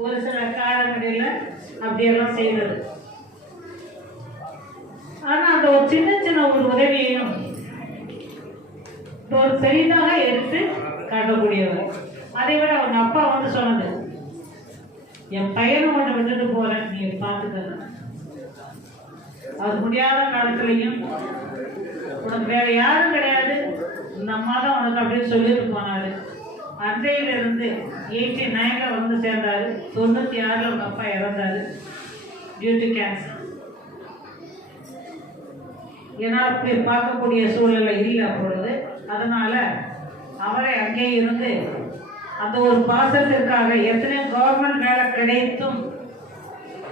ஒரு சில காலங்களில் அப்படியெல்லாம் செய்வது. ஆனால் அந்த ஒரு சின்ன ஒரு உதவியையும் ஒரு பெரிதாக எடுத்து காட்டக்கூடியவர். அதை விட அவங்க அப்பா வந்து சொன்னது, என் பையனை ஒன்று விட்டுட்டு போறேன், நீ பார்த்துக்க. அது முடியாத காலத்திலையும் உனக்கு வேற யாரும் கிடையாது, இந்த அம்மா தான் உனக்கு அப்படின்னு சொல்லிட்டு போனாரு. அன்றையிலிருந்து 89ல வந்து சேர்ந்தாரு. 96ல அவங்க அப்பா இறந்தாரு டியூ டு கேன்சர். ஏன்னா அப்படி பார்க்கக்கூடிய சூழ்நிலை இல்லை அப்பொழுது. அதனால அவரை அங்கே இருந்து அந்த ஒரு பாசத்திற்காக எத்தனையோ கவர்மெண்ட் வேலை கிடைத்தும்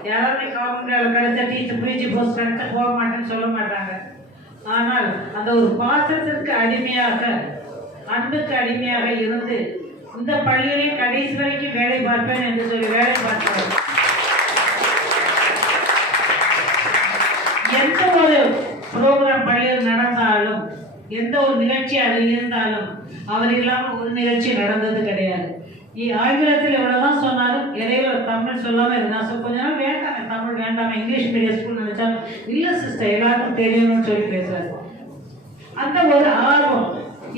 யாராவது கவர்மெண்ட் வேலை கிடைச்சா டீச்சர் பிஜி போஸ்ட் கிடைச்சா போக மாட்டேன்னு சொல்ல மாட்டாங்க. ஆனால் அந்த ஒரு பாசத்திற்கு அடிமையாக, அன்புக்கு அடிமையாக இருந்து இந்த பள்ளியிலே கடைசி வரைக்கும் வேலை பார்ப்பேன் என்று சொல்லி வேலை பார்க்கிறார். எந்த ஒரு ப்ரோக்ராம் பள்ளியில் நடந்தாலும், எந்த ஒரு நிகழ்ச்சி அதில் இருந்தாலும் அவர் இல்லாமல் ஒரு நிகழ்ச்சி நடந்தது கிடையாது. ஆங்கிலத்தில் எவ்வளவுதான் சொன்னாலும் இடையில தமிழ் சொல்லாம இருந்தா கொஞ்ச நாள் வேண்டாமே, தமிழ் வேண்டாமே, இங்கிலீஷ் மீடியம் ஸ்கூல் நினைச்சாலும் இல்ல சிஸ்டர் எல்லாருக்கும் தெரியணும்னு சொல்லி பேசுறாரு. அந்த ஒரு ஆர்வம்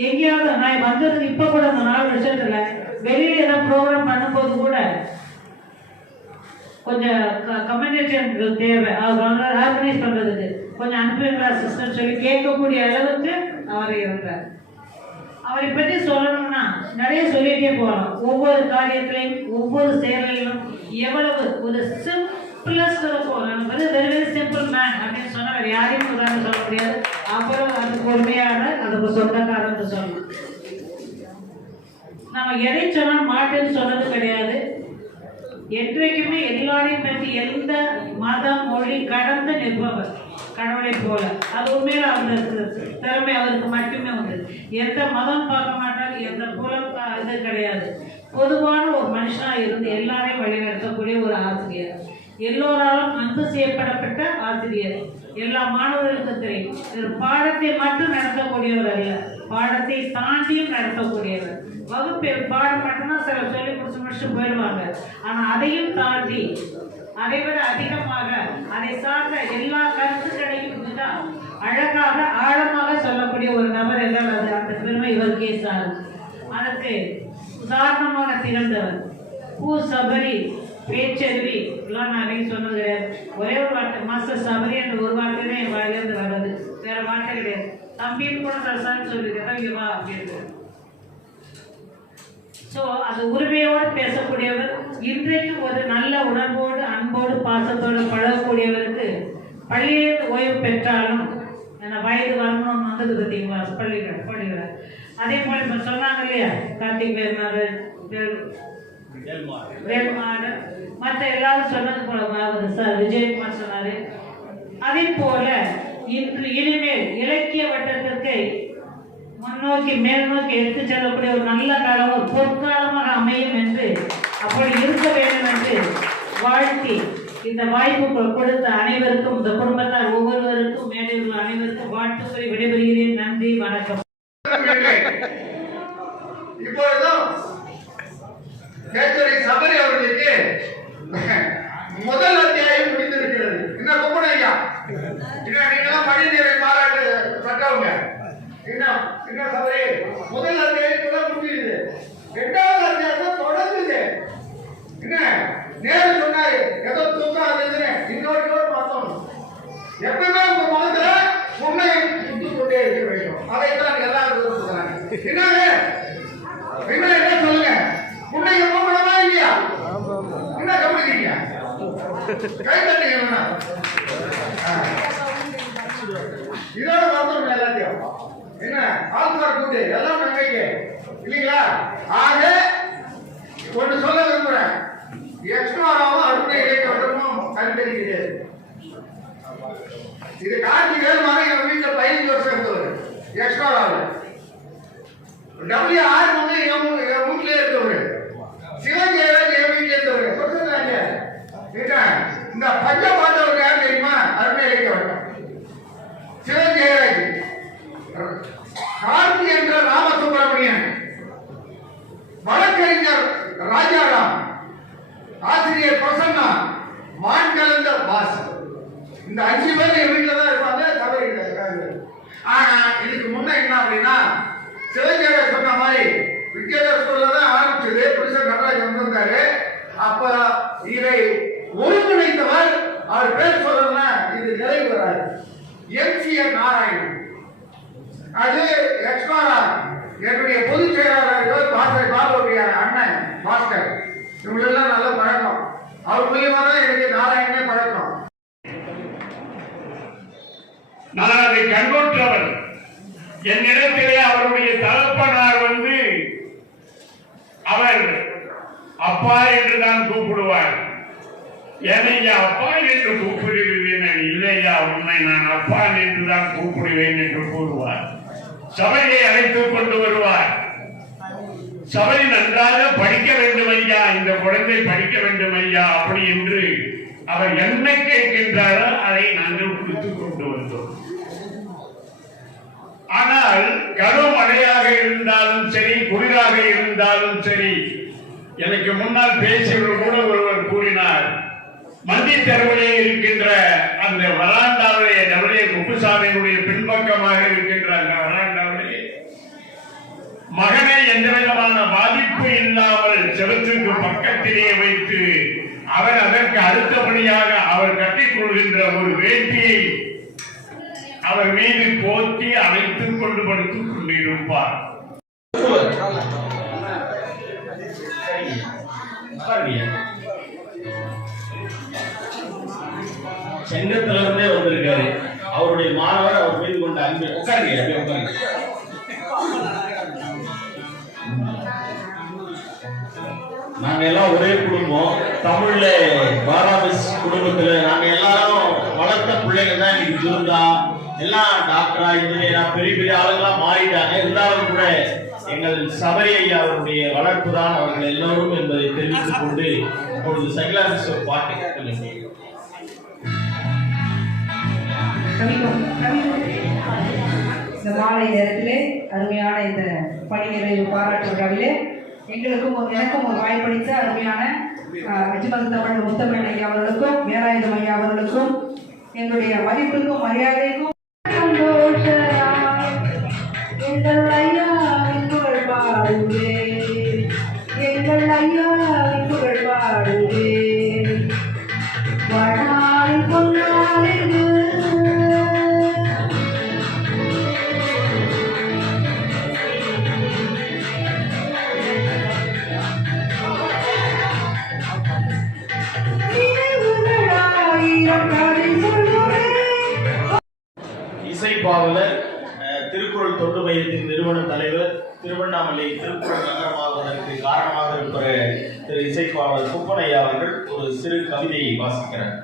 எங்கேயாவது நான் வந்தது இப்ப கூட அந்த 4 வருஷத்துல வெளியில ஏதாவது ப்ரோக்ராம் பண்ணும்போது கூட கொஞ்சம் கம்யூனிகேஷன் தேவை, ஆர்கனைஸ் பண்றதுக்கு கொஞ்சம் அனுப்புங்களா சிஸ்டர் சொல்லி கேட்கக்கூடிய அளவுக்கு அவர் இருந்தார். அவரை பற்றி சொல்லணும்னா நிறைய சொல்லிட்டே போகலாம். ஒவ்வொரு காரியத்திலையும் ஒவ்வொரு செயலிலும் எவ்வளவு ஒரு சிம்பிளஸ்ட் இருக்கும். வெரி வெரி சிம்பிள் மேன் அப்படின்னு சொன்னா வேறு யாரையும் உதாரணம் சொல்ல முடியாது. அப்புறம் அது பொறுமையான அதுக்கு சொந்தக்காரன்னு சொல்லணும். நம்ம எதை சொன்னாலும் மாட்டேன்னு சொன்னது கிடையாது. என்றைக்குமே எல்லாரையும் பற்றி எந்த மதம் மொழி கடந்து நிற்பவர், கடவுளை போல. அது உண்மையில அந்த திறமை அவருக்கு மட்டுமே உண்டு. எந்த மதம் பார்க்க மாட்டார், எந்த குலம் இது கிடையாது. பொதுவான ஒரு மனுஷனா இருந்து எல்லாரையும் வழிநடத்தக்கூடிய ஒரு ஆசிரியர், எல்லோராலும் அன்பு செய்யப்படப்பட்ட ஆசிரியர். எல்லா மாணவர்களுக்கும் தெரியும், ஒரு பாடத்தை மட்டும் நடத்தக்கூடியவர் அல்ல, பாடத்தை தாண்டியும் நடத்தக்கூடியவர். வகுப்பில் பாடம் மட்டும்தான் சில சொல்லி முடிச்சு போயிடுவாங்க. ஆனா அதையும் தாண்டி அதை விட அதிகமாக அதை சார்ந்த எல்லா கருத்துக்களையும் அழகாக ஆழமாக சொல்லக்கூடிய ஒரு நபர் என்றால் அது அந்த பெருமை இவருக்கே சார். அதற்கு உதாரணமாக திகழ்ந்தவர். பூ சபரி, பேச்சருவி எல்லாம் நான் அன்னைக்கு சொன்னது கிடையாது. ஒரே ஒரு வார்த்தை, மாஸ்டர் சபரி என்ற ஒரு வார்த்தை தான் என் வாயிலிருந்து வர்றது, வேற வார்த்தை கிடையாது. தம்பின்னு கூட சார் சொல்லிக்கிறேன், இங்க வா அப்படின்னு. ஸோ அது உரிமையோடு பேசக்கூடியவர். இன்றைக்கு ஒரு நல்ல உணர்வோடு அன்போடு பாசத்தோடு பழகக்கூடியவருக்கு பள்ளியில் ஓய்வு பெற்றாலும் வயது வரணும்னு வந்தது பார்த்தீங்களா பள்ளிகள். அதே போல் இப்போ சொன்னாங்க இல்லையா, கார்த்திக் வேல்மாறு மற்ற எல்லாரும் சொன்னது போல சார் விஜயகுமார் சொன்னாரு. அதே போல இனிமேல் இலக்கிய வட்டத்திற்கு முன்னோக்கி மேல் நோக்கி எடுத்து செல்லக்கூடிய ஒரு நல்ல காலம், ஒரு பொற்காலமாக அமையும் என்று, அப்படி இருக்க வேண்டும் என்று வாழ்த்தி இந்த வாய்ப்பு கொடுத்த அனைவருக்கும், இந்த குடும்பத்தார் ஒவ்வொருவருக்கும், மேடையில் அனைவருக்கும் வாழ்த்துக்களை விடைபெறுகிறேன். நன்றி, வணக்கம். இப்பொழுதும் சபரி அவர்களுக்கு முதல் அத்தியாயம் முடிந்திருக்கிறது. என்ன கும்பிடையா, நீங்களாம் மணி நீரை பாராட்டு பெற்றவங்க. என்ன சபரி முதல் அத்தியாயத்துதான் முடியுது, 2வது அத்தியாயம் தொடங்குது. என்ன நேரு சொன்னாரு, ஏதோ தூக்கம் அது இன்னொரு பார்த்தோம். எப்பவுமே உங்க மனதுல உண்மையை சுட்டு கொண்டே இருக்க வேண்டும். அதைத்தான் எல்லாரும் விரும்புகிறாங்க. என்ன சொல்லுங்க, உன்னைய போகணுமா இல்லையா? என்ன கவனிக்கிறீங்க? கை தட்டுங்க. இதோட பார்த்தோம் எல்லாத்தையும். என்ன ஆல்பார் கூட்டு எல்லாம் நம்பிக்கை இல்லைங்களா? ஆக ஒன்று சொல்ல விரும்புறேன், எக்ஸ்ட்ராவும் அருணை இடைக்கட்டமும் கண்டறிகிறது. இது கார்த்திக் வேல்மாறு எங்க வீட்டுல 15 வருஷம் இருந்தவர். எக்ஸ்ட்ராவில் WR என் வீட்டிலே இருந்தவர். சிவஜெயராஜ் என் வீட்டிலே இருந்தவர். சொல்றாங்க இந்த பஞ்ச பாண்டவர் யார் தெரியுமா? அருணை இடைக்கட்டம் சிவஜெயராஜ், கார்த்தி என்ற ராமசுப்பிரமணியன், வழக்கறிஞர் ராஜாராம், ஆசிரியர் பிரசன்னா, மான்கலந்தர் பாஸ். இந்த 5 பேர் என் வீட்டில் தான் இருப்பாங்க. தவறு கிடையாது. ஆனா இதுக்கு முன்ன என்ன அப்படின்னா, சிவஜெயராஜ் சொன்ன மாதிரி வித்யாதர் ஸ்கூல்ல தான் ஆரம்பிச்சது. புருஷர் நடராஜ் வந்திருந்தாரு. அப்ப இதை ஒருங்கிணைத்தவர், அவர் பேர் சொல்லணும்னா இது நிறைவு வராது, MCN நாராயணன். அது எக்ஸ்ட்ரா என்னுடைய பொதுச் செயலாளர் பாஸ்கர் பாபுடைய அண்ணன் பாஸ்கர். இவங்களெல்லாம் நல்ல பழக்கம். அவர் மூலியமா தான் எனக்கு நாராயணனே பழக்கம். நான் அதை கண்கொற்றவர். என்னிடத்திலே அவருடைய தகப்பனார் அவர் அப்பா என்று தான் கூப்பிடுவார். என்னையா அப்பா என்று கூப்பிடுகிறேன். இல்லையா, உன்னை நான் அப்பா என்று தான் கூப்பிடுவேன் என்று கூறுவார். சபையை அழைத்துக் கொண்டு வருவார். சபை நன்றாக படிக்க வேண்டும் ஐயா, இந்த குழந்தை படிக்க வேண்டும் ஐயா அப்படி என்று அவர் என்ன கேட்கின்றாரோ அதை நாங்கள் கொடுத்துக் கொண்டு வந்தோம். ஆனால் கருமழையாக இருந்தாலும் சரி, குளிராக இருந்தாலும் சரி, எனக்கு முன்னால் பேசியவர் கூட ஒருவர் கூறினார், மந்தி தெருவிலே இருக்கின்ற அந்த வராண்டாவிலே நம்முடைய குப்புசாமியினுடைய பின்பக்கமாக இருக்கின்ற அந்த வராண்டாவிலே மகனை எந்த விதமான பாதிப்பு இல்லாமல் செவற்றுக்கு பக்கத்திலே வைத்து அவர் அதற்கு அடுத்தபடியாக அவர் கட்டிக்கொள்கின்ற ஒரு வேட்டியை அவர் மீது போத்தி அழைத்துக் கொண்டு படுத்துக் கொண்டிருப்பார். செங்கத்துல இருந்தே வந்திருக்காரு. அவருடைய மாணவர் அவர் மீது கொண்ட அன்பு. உட்காருங்க. நாங்க எல்லாம் ஒரே குடும்பம். தமிழ்ல பாராமிஸ் குடும்பத்துல நாங்க எல்லாரும் வளர்த்த பிள்ளைங்க தான் இன்னைக்கு இருந்தா எல்லாம் டாக்டரா இன்ஜினியரா பெரிய பெரிய ஆளுங்களா மாறிட்டாங்க. இருந்தாலும் கூட எங்கள் சபரி ஐயா அவருடைய வளர்ப்பு தான் அவர்கள் எல்லோரும் என்பதை தெரிவித்துக் கொண்டு இப்பொழுது சைலாஸ் ஒரு பாட்டை கேட்க இந்த மாலை நேரத்திலே அருமையான இந்த பணி நிறைவு பாராட்டு விழாவிலே எனக்கும் ஒரு வாய்ப்பளித்த அருமையான அஜ்மல் தமிழ் முத்தமிழ் ஐயா அவர்களுக்கும் வேலாயுதம் ஐயா அவர்களுக்கும் எங்களுடைய மதிப்புக்கும் மரியாதைக்கும் எங்கள் ஐயாவின் புகழ் பாடுவே, எங்கள் ஐயாவின் புகழ் பாடுவே, வடாரி பொன்னாரி இசைப்பாவலர் திருக்குறள் தொண்டு மையத்தின் நிறுவன தலைவர் திருவண்ணாமலை திருக்குறள் நகரமாவதற்கு காரணமாக இருக்கிற திரு இசைப்பாவலர் குப்பனையா அவர்கள் ஒரு சிறு கவிதையை வாசிக்கிறார்.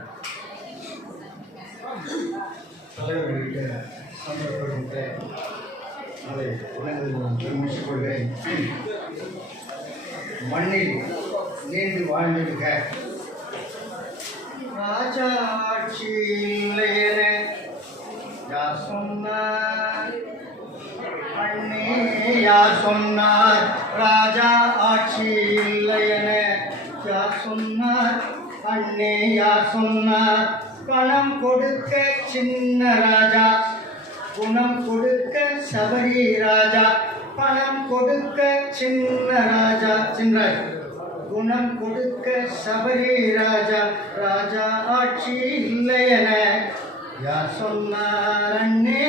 மண்ணில் நீண்டு வாழ்ந்திருக்க ராஜா ஆட்சி இல்லையென யார் சொன்னார்? அண்ணே யார் சொன்னார்? ராஜா ஆட்சி இல்லையென யார் சொன்னார்? அண்ணே யார் சொன்னார்? பணம் கொடுக்க சின்ன ராஜா, குணம் கொடுக்க சபரி ராஜா. பணம் கொடுக்க சின்ன ராஜா, சின்ன குணம் கொடுக்க சபரி ராஜா. ராஜா ஆட்சி இல்லையென யார் சொன்னார்? அண்ணே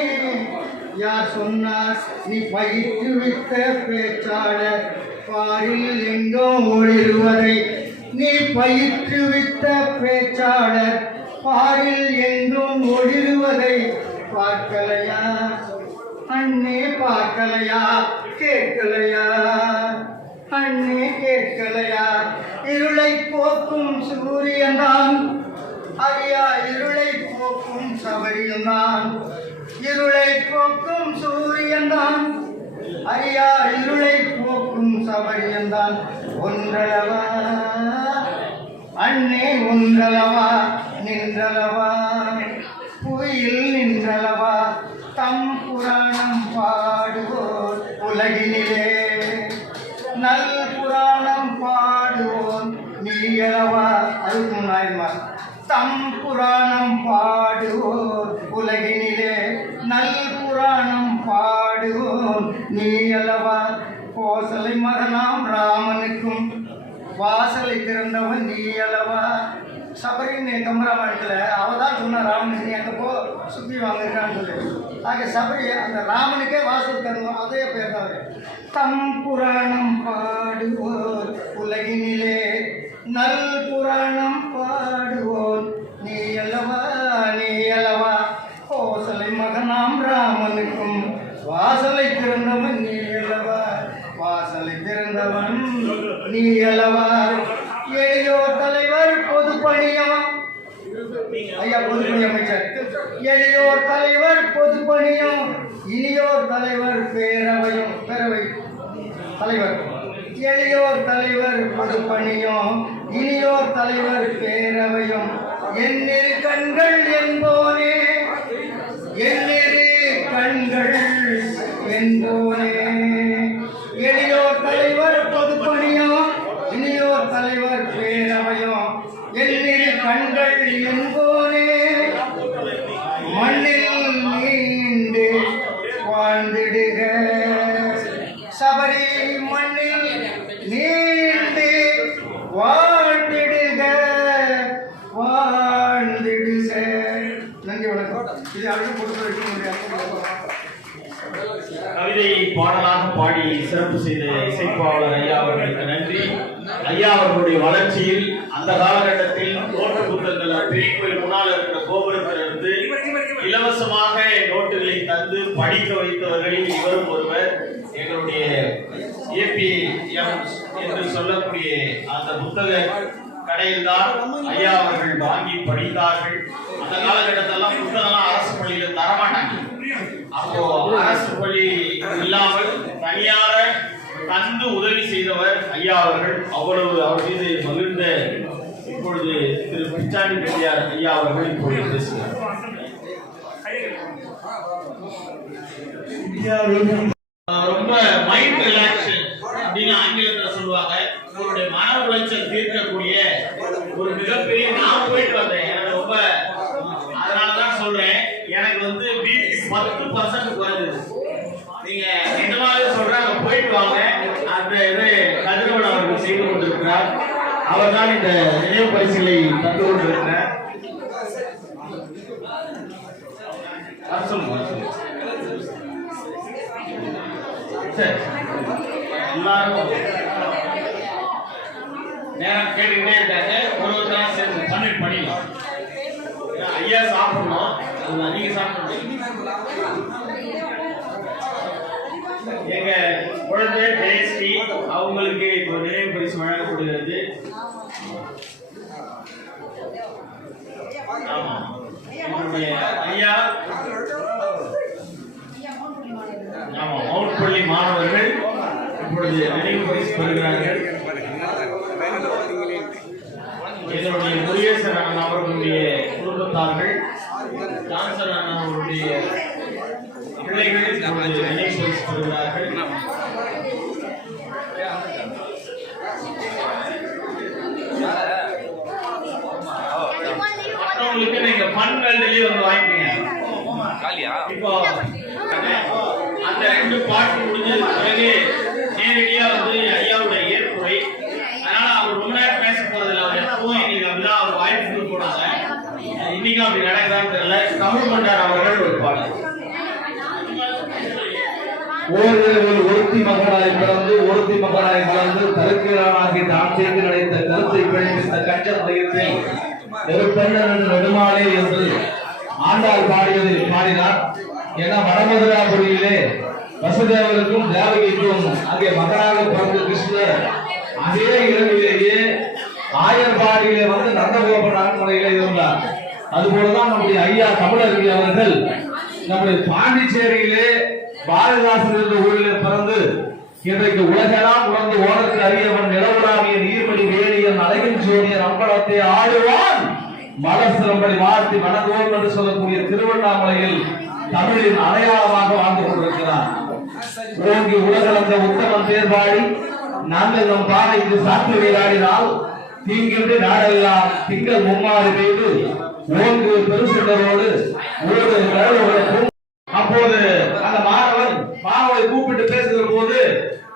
யார் சொன்னார்? நீ பயிற்றுவித்த பேச்சாளர் பாரில் எங்கோ ஒளிருவதை, நீ பயிற்றுவித்த பேச்சாளர் பாரில் எங்கும் ஒளிருவதை பார்க்கலையா? அண்ணே பார்க்கலையா? கேட்கலையா? அண்ணே கேட்கலையா? இருளை போக்கும் சூரியன்தான் ஐயா, இருளை போக்கும் சபரியன்தான். இருளை போக்கும் சூரியன்தான் ஐயா, இருளை போக்கும் சபரியன்தான். ஒன்றளவா அண்ணே, ஒன்றளவா நின்றளவா, புயில் நின்றளவா, தம் புராணம் பாடுவோர் உலகினிலே, நல் புராணம் பாடுவோர் நீயளவா. அதுக்கு முன்னாயிரமா தம் புராணம் பாடுவோர் உலகினிலே, நல் புராணம் பாடுவோர் நீயளவா. கோசலை மகனாம் ராமனுக்கும் வாசலை திறந்தவன் நீயளவா. சபரின் கம்பராமாயணத்தில் அவள் தான் சொன்ன ராமன் நீ அங்கே போ சுற்றி வாங்கிருக்கான்னு சொல்லி. ஆக சபரி அந்த ராமனுக்கே வாசல் தருவோம், அதே பேர் தான். தம் புராணம் பாடுவோர் உலகினிலே, நல் புராணம் பாடுவோர் நீ அல்லவா, நீ அல்லவா. கோசலை மகனாம் ராமனுக்கும் வாசலை திறந்தவன் நீ அல்லவா, வாசலை திறந்தவன் நீ அல்லவா. எளியோர் தலைவர் பொது பணியம் ஐயா, பொதுப்பணி அமைச்சர். எளியோர் தலைவர் பொது பணியம், இனியோர் தலைவர் பேரவையும், பேரவை தலைவர். எளியோர் தலைவர் பொது பணியும், இனியோர் தலைவர் பேரவையும். எண்ணிரு கண்கள் என்போனே, எண்ணிரு கண்கள் என்போனே. எளியோர் தலைவர் பொது பணியும், இனியோர் தலைவர் பேரவையும். எண்ணிரு கண்கள் என்போனே, மண்ணில் நீண்டு வாழ்ந்திடுக சபரி, மண்ணில் நீண்டு வாழ்ந்திடுக, வாழ்ந்திடுக. நன்றி, வணக்கம். இது அடுத்து கவிதையை பாடலாக பாடி சிறப்பு செய்த இசைப்பாளர் ஐயா அவர்களுக்கு நன்றி. ஐயா அவர்களுடைய வளர்ச்சியில் அந்த காலகட்டத்தில் நோட்டு புத்தகங்கள் பெரிய கோயில் முன்னால் இருக்கிற கோபுரத்திலிருந்து இலவசமாக நோட்டுகளை தந்து படிக்க வைத்தவர்களில் இவரும் ஒருவர். எங்களுடைய APM என்று சொல்லக்கூடிய அந்த புத்தக கடையில் தான் ஐயா அவர்கள் வாங்கி படித்தார்கள். அந்த காலகட்டத்தெல்லாம் புத்தகம்லாம் அரசு பள்ளியில தரமாட்டாங்க. அப்போ அரசு பள்ளி இல்லாமல் தனியார தந்து உதவி செய்தவர் ஐயா அவர்கள். அவ்வளவு அவர் மீது மகிழ்ந்த இப்பொழுது திரு பிச்சாண்டி பெரியார் ஐயா அவர்கள் இப்பொழுது பேசுகிறார். ரொம்ப மைண்ட் ரிலாக்ஸேஷன் அப்படின்னு ஆங்கிலத்தில் சொல்லுவாங்க. உங்களுடைய மன உளைச்சல் தீர்க்கக்கூடிய ஒரு மிகப்பெரிய, நான் போயிட்டு வந்தேன், எனக்கு ரொம்ப, அதனாலதான் சொல்றேன், எனக்கு வந்து பிபி 10% குறைஞ்சது. நீங்க நிஜமாவே சொல்றேன், அங்க போயிட்டு வாங்க. அந்த இது கதிரவன் அவர்கள் செய்து கொண்டிருக்கிறார். அவர் தான் இந்த நினைவு பரிசுகளை தந்து கொண்டிருக்கிறார். எல்லாரும் நேரம் கேட்டுக்கிட்டே இருக்காங்க. ஒருவருதான் சேர்ந்து பண்ணிடலாம். ஐயா சாப்பிடணும், நீங்க சாப்பிடணும். எங்க குழந்தை ஜெயஸ்ரீ அவங்களுக்கு இப்போ நினைவு பரிசு வழங்கப்படுகிறது. ஆமா, என்னுடைய ஐயா, ஆமா, மவுண்ட் பள்ளி மாணவர்கள் இப்பொழுது நினைவு பரிசு பெறுகிறார்கள். எங்களுடைய முருகேசன் அண்ணன் அவர்களுடைய குடும்பத்தார்கள், ஜான்சன் அண்ணன் அவர்களுடைய பிள்ளைகள் இப்பொழுது நினைவு பரிசு பெறுகிறார்கள். மற்றவங்களுக்கு நீங்க ஃபன் வேல்டுலயே வந்து வாங்கிக்கீங்க. இப்போ அந்த 2 பாட்டு முடிஞ்சது பிறகு நேரடியா வந்து ஐயாவுடைய ஏற்புரை. அதனால அவர் ரொம்ப நேரம் பேச போறதில்லை. அவர் எப்பவும் இன்னைக்கு அப்படிதான் அவர் வாய்ப்பு போனாங்க. இன்னைக்கு அப்படி நடக்குதான்னு தெரியல. தமிழ் மன்னர் அவர்கள் ஒரு பாடல். ஒருத்தி மகனாய் பிறந்து ஒருத்தி மகனாய் வளர்ந்து தருக்கிறானாகி தான் செய்து நினைத்த கருத்தை பிழைத்த கஞ்சல் மையத்தில் நெருப்பெண்ணன் நெடுமாளே என்று ஆண்டாள் பாடினார். ஏன்னா வடமதுராபுரியிலே வசுதேவருக்கும் தேவகிக்கும் அங்கே மகனாக பிறந்த கிருஷ்ணர் அதே இரவிலேயே ஆயர்பாடியிலே வந்து நந்தகோபன் அரண்மனையிலே இருந்தார். அதுபோலதான் நம்முடைய ஐயா தமிழறிஞர் அவர்கள் நம்முடைய பாண்டிச்சேரியிலே பாரதிதாசன் என்ற ஊரிலே பிறந்து இன்றைக்கு உலகெல்லாம் உணர்ந்து ஓடற்கு அறியவன் நிலவுலாவிய நீர்மணி வேணியன் அழகின் சோனியன் அம்பலத்தை ஆடுவான் மலர் சிலம்படி வாழ்த்தி மனதோர் என்று சொல்லக்கூடிய திருவண்ணாமலையில் தமிழின் அடையாளமாக வாழ்ந்து கொண்டிருக்கிறார். ஓங்கி உலகளந்த உத்தமன் தேர்வாடி நாங்கள் நம் பாதைக்கு சாற்று வீராடினால் தீங்கின்றி நாடெல்லாம் திங்கள் மும்மாறு பெய்து ஓங்கு பெருசிட்டரோடு ஒரு கடவுளுக்கும். அப்போது அந்த மாணவனை கூப்பிட்டு பேசுகிற போது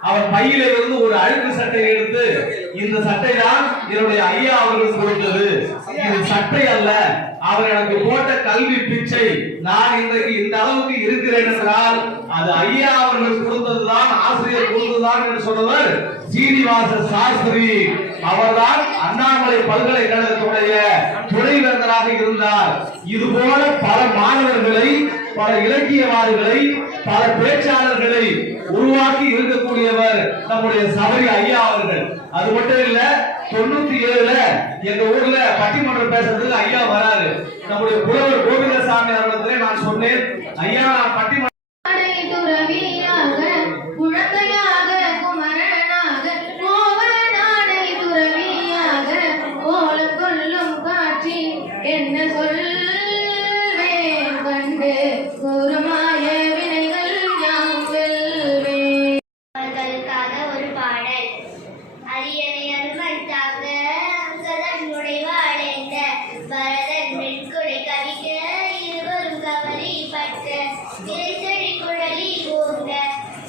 அவர் பையில இருந்து ஒரு அழுக்கு சட்டை எடுத்து, இந்த சட்டை தான் என்னுடைய ஐயா அவர்கள் கொடுத்தது, இது சட்டை அல்ல, அவர் எனக்கு போட்ட கல்வி பிச்சை, நான் இன்றைக்கு இந்த அளவுக்கு இருக்கிறேன் என்றால் அது ஐயா அவர்கள் கொடுத்ததுதான், ஆசிரியர் கொடுத்ததுதான் என்று சொன்னவர் சீனிவாச சாஸ்திரி. அவர்தான் அண்ணாமலை பல்கலைக்கழகத்துடைய துணைவேந்தராக இருந்தார். இது போல பல மாணவர்களை, பல இலக்கியவாதிகளை, பல பேச்சாளர்களை உருவாக்கி இருக்கக்கூடியவர் நம்முடைய சபரி ஐயா அவர்கள். அது மட்டும் இல்ல, 97ல எங்க ஊர்ல பட்டிமன்றம் பேசுறதுக்கு ஐயா வராரு. நம்முடைய புலவர் கோவிந்தசாமி அவர்களிடத்திலே நான் சொன்னேன், ஐயா நான் பட்டிமன்றம் என்ன சொல்வேன் கண்டு கூறுமாய வினைகள் யாவும் வெல்வேன். அவர்களுக்காக ஒரு பாடல். அரியணை அருமத்தாக சதன் நுழைவாழைந்த பரதன் வெண்குடை கவிக்க இருவரும் கவரி பட்ட இறைச்செடி குழலி ஓங்க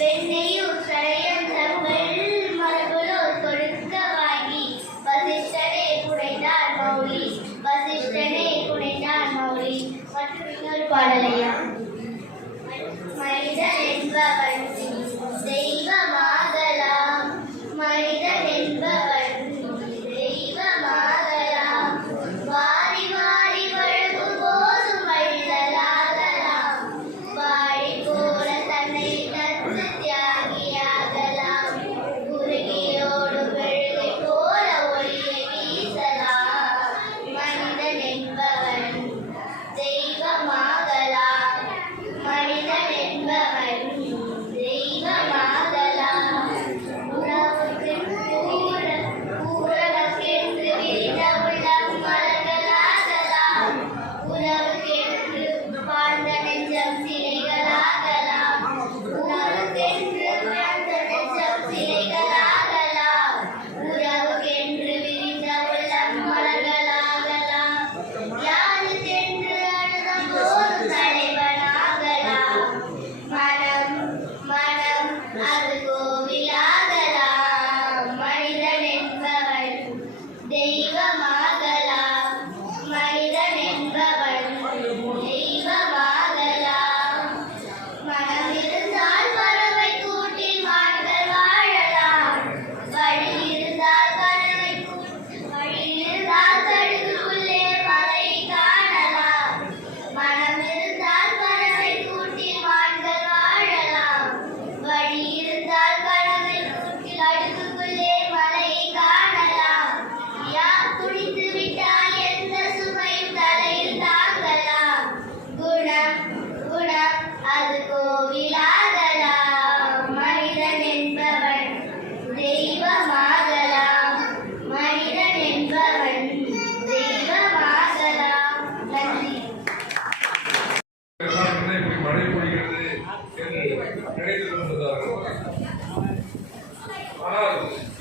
வெண்ணையூர் சடையம் தங்கள் மரபுலோர் கொடுக்க வாங்கி வசிஷ்டனே குடைந்தார் மௌலி, வசிஷ்டனே குடைந்தார் மௌலி. மற்றும் இன்னொரு பாடலையா. மனிதன் என்பவன் தெய்வமாகலாம், மனிதன் என்பவன் தெய்வமாகலாம், வாரி வாரி வழங்கும் போதும் வழிதலாகலாம், வாழி போல தன்னை தத்து தியாகியாகலாம், குறுகியோடு மெழுகை போல ஒளியை வீசலாம். மனிதன் என்பவன்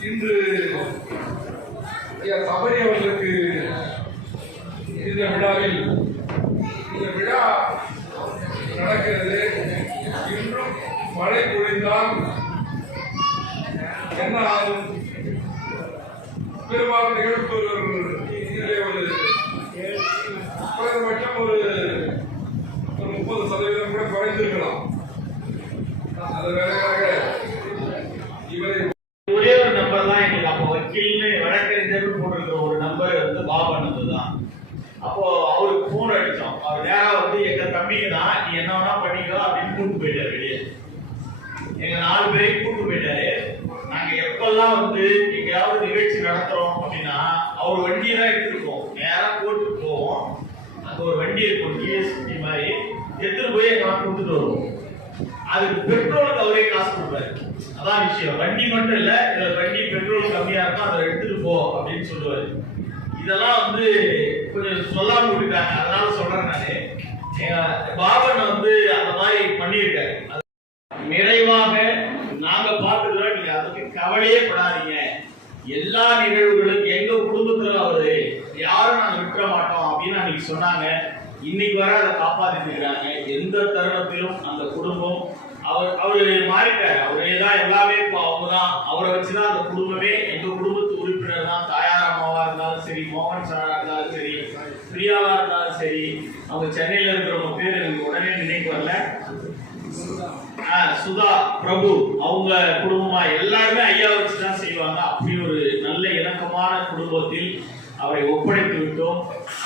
இன்று ஐயா சபரி அவர்களுக்கு இந்த விழாவில் இந்த விழா நடக்கிறது. இன்றும் மழை பொழிந்தால் என்ன ஆகும்? பெரும்பாலும் நிகழ்ப்பவர்கள் இதிலே ஒரு குறைந்தபட்சம் ஒரு 30% கூட குறைந்திருக்கலாம். அது வேலையாக இவரை ஒரே ஒரு நம்பர் தான் எங்களுக்கு அப்போ வக்கீல்னு வழக்கறிஞர் போட்டிருக்கிற ஒரு நம்பர் வந்து பாபனது தான். அப்போ அவருக்கு போன் அடிச்சோம். அவர் நேரா வந்து எங்க தம்பிக்கு தான், நீ என்ன வேணா பண்ணிக்கோ அப்படின்னு கூட்டு போயிட்டாரு வெளியே. எங்க 4 பேரையும் கூட்டு போயிட்டாரு. நாங்க எப்பெல்லாம் வந்து எங்கேயாவது நிகழ்ச்சி நடத்துறோம் அப்படின்னா அவர் வண்டியை தான் எடுத்துருக்கோம். நேரா கோர்ட்டுக்கு போவோம். அங்க ஒரு வண்டி இருக்கும், டிஎஸ்பி மாதிரி எடுத்துட்டு போய் எங்க கொடுத்துட்டு வருவோம். அதுக்கு பெட்ரோலுக்கு அவரே காசு கொடுப்பாரு. அதான் விஷயம். வண்டி மட்டும் இல்ல, இதுல வண்டி பெட்ரோல் கம்மியா இருக்கும், அதை எடுத்துட்டு போ அப்படின்னு சொல்லுவாரு. இதெல்லாம் வந்து கொஞ்சம் சொல்லாம விட்டுட்டாங்க, அதனால சொல்றேன் நானு. பாபன் வந்து அந்த மாதிரி பண்ணியிருக்காரு. நிறைவாக நாங்க பார்த்துக்கிறோம், நீங்க அதுக்கு கவலையே படாதீங்க. எல்லா நிகழ்வுகளும் எங்க குடும்பத்துல அவரு யாரும் நாங்க விட்டுற மாட்டோம் அப்படின்னு அன்னைக்கு சொன்னாங்க. இன்னைக்கு வர அதை காப்பாத்திட்டு இருக்காங்க. எந்த தருணத்திலும் அந்த குடும்பம் அவரு மாறிட்டாரு. அவரே தான் எல்லாமே. இப்போ அவங்கதான், அவரை வச்சுதான் அந்த குடும்பமே. எங்க குடும்பத்து உறுப்பினர் தான். தாயார் அம்மாவா இருந்தாலும் சரி, மோகன் சாரா இருந்தாலும் சரி, பிரியாவா இருந்தாலும் சரி, அவங்க சென்னையில இருக்கிறவங்க பேர் எனக்கு உடனே நினைவு வரல. சுதா பிரபு, அவங்க குடும்பமா எல்லாருமே ஐயா வச்சுதான் செய்வாங்க. அப்படி ஒரு நல்ல இணக்கமான குடும்பத்தில் அவரை ஒப்படைத்து விட்டோம்.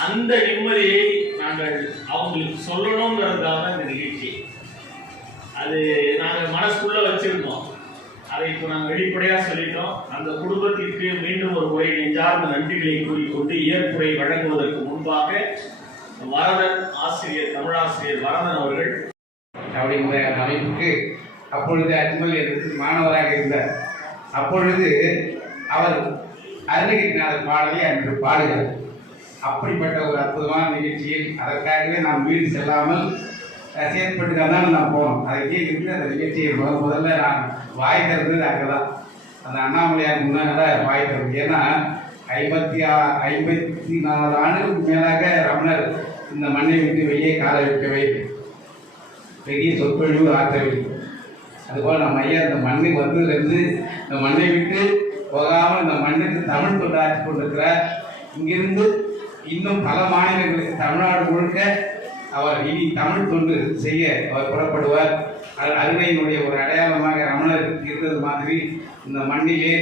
அந்த நிம்மதியை நாங்கள் அவங்களுக்கு சொல்லணுங்கிறதுக்காக இந்த நிகழ்ச்சி அது நாங்கள் மனசுக்குள்ள வச்சிருந்தோம். அதை இப்போ நாங்கள் வெளிப்படையா சொல்லிட்டோம். அந்த குடும்பத்திற்கு மீண்டும் ஒரு முறை நெஞ்சார்ந்த நன்றிகளை கூறிக்கொண்டு ஏற்புரை வழங்குவதற்கு முன்பாக வரதன் ஆசிரியர், தமிழாசிரியர் வரதன் அவர்கள் அப்படிங்கிற அமைப்புக்கு அப்பொழுது அஜ்மல் எடுத்து மாணவராக இருந்தார். அப்பொழுது அவர் அருணகிரிநாதர் பாடலை அன்று பாடுகிறார். அப்படிப்பட்ட ஒரு அற்புதமான நிகழ்ச்சியில் அதற்காகவே நாம் வீடு செல்லாமல் செயற்பட்டு தான் நான் போனோம். அதை இருந்து அந்த நிகழ்ச்சியை முதல்ல நான் வாய் திறந்தது அங்கே தான். அந்த அண்ணாமலையார் முன்னாடி வாய் திறந்தது. ஏன்னா 54 ஆண்டுகளுக்கு மேலாக ரமணர் இந்த மண்ணை விட்டு வெளியே கால வைக்கவே பெரிய சொற்பொழிவு ஆற்றவில்லை. அதுபோல் நம்ம ஐயா இந்த மண்ணுக்கு வந்ததுலேருந்து இந்த மண்ணை விட்டு போகாமல் இந்த மண்ணுக்கு தமிழ் தொண்டு ஆட்சி கொண்டிருக்கிறார். இங்கிருந்து இன்னும் பல மாநிலங்களுக்கு தமிழ்நாடு முழுக்க அவர் இனி தமிழ் தொண்டு செய்ய அவர் புறப்படுவார். அருணையினுடைய ஒரு அடையாளமாக ரமணர் இருந்தது மாதிரி இந்த மண்ணிலே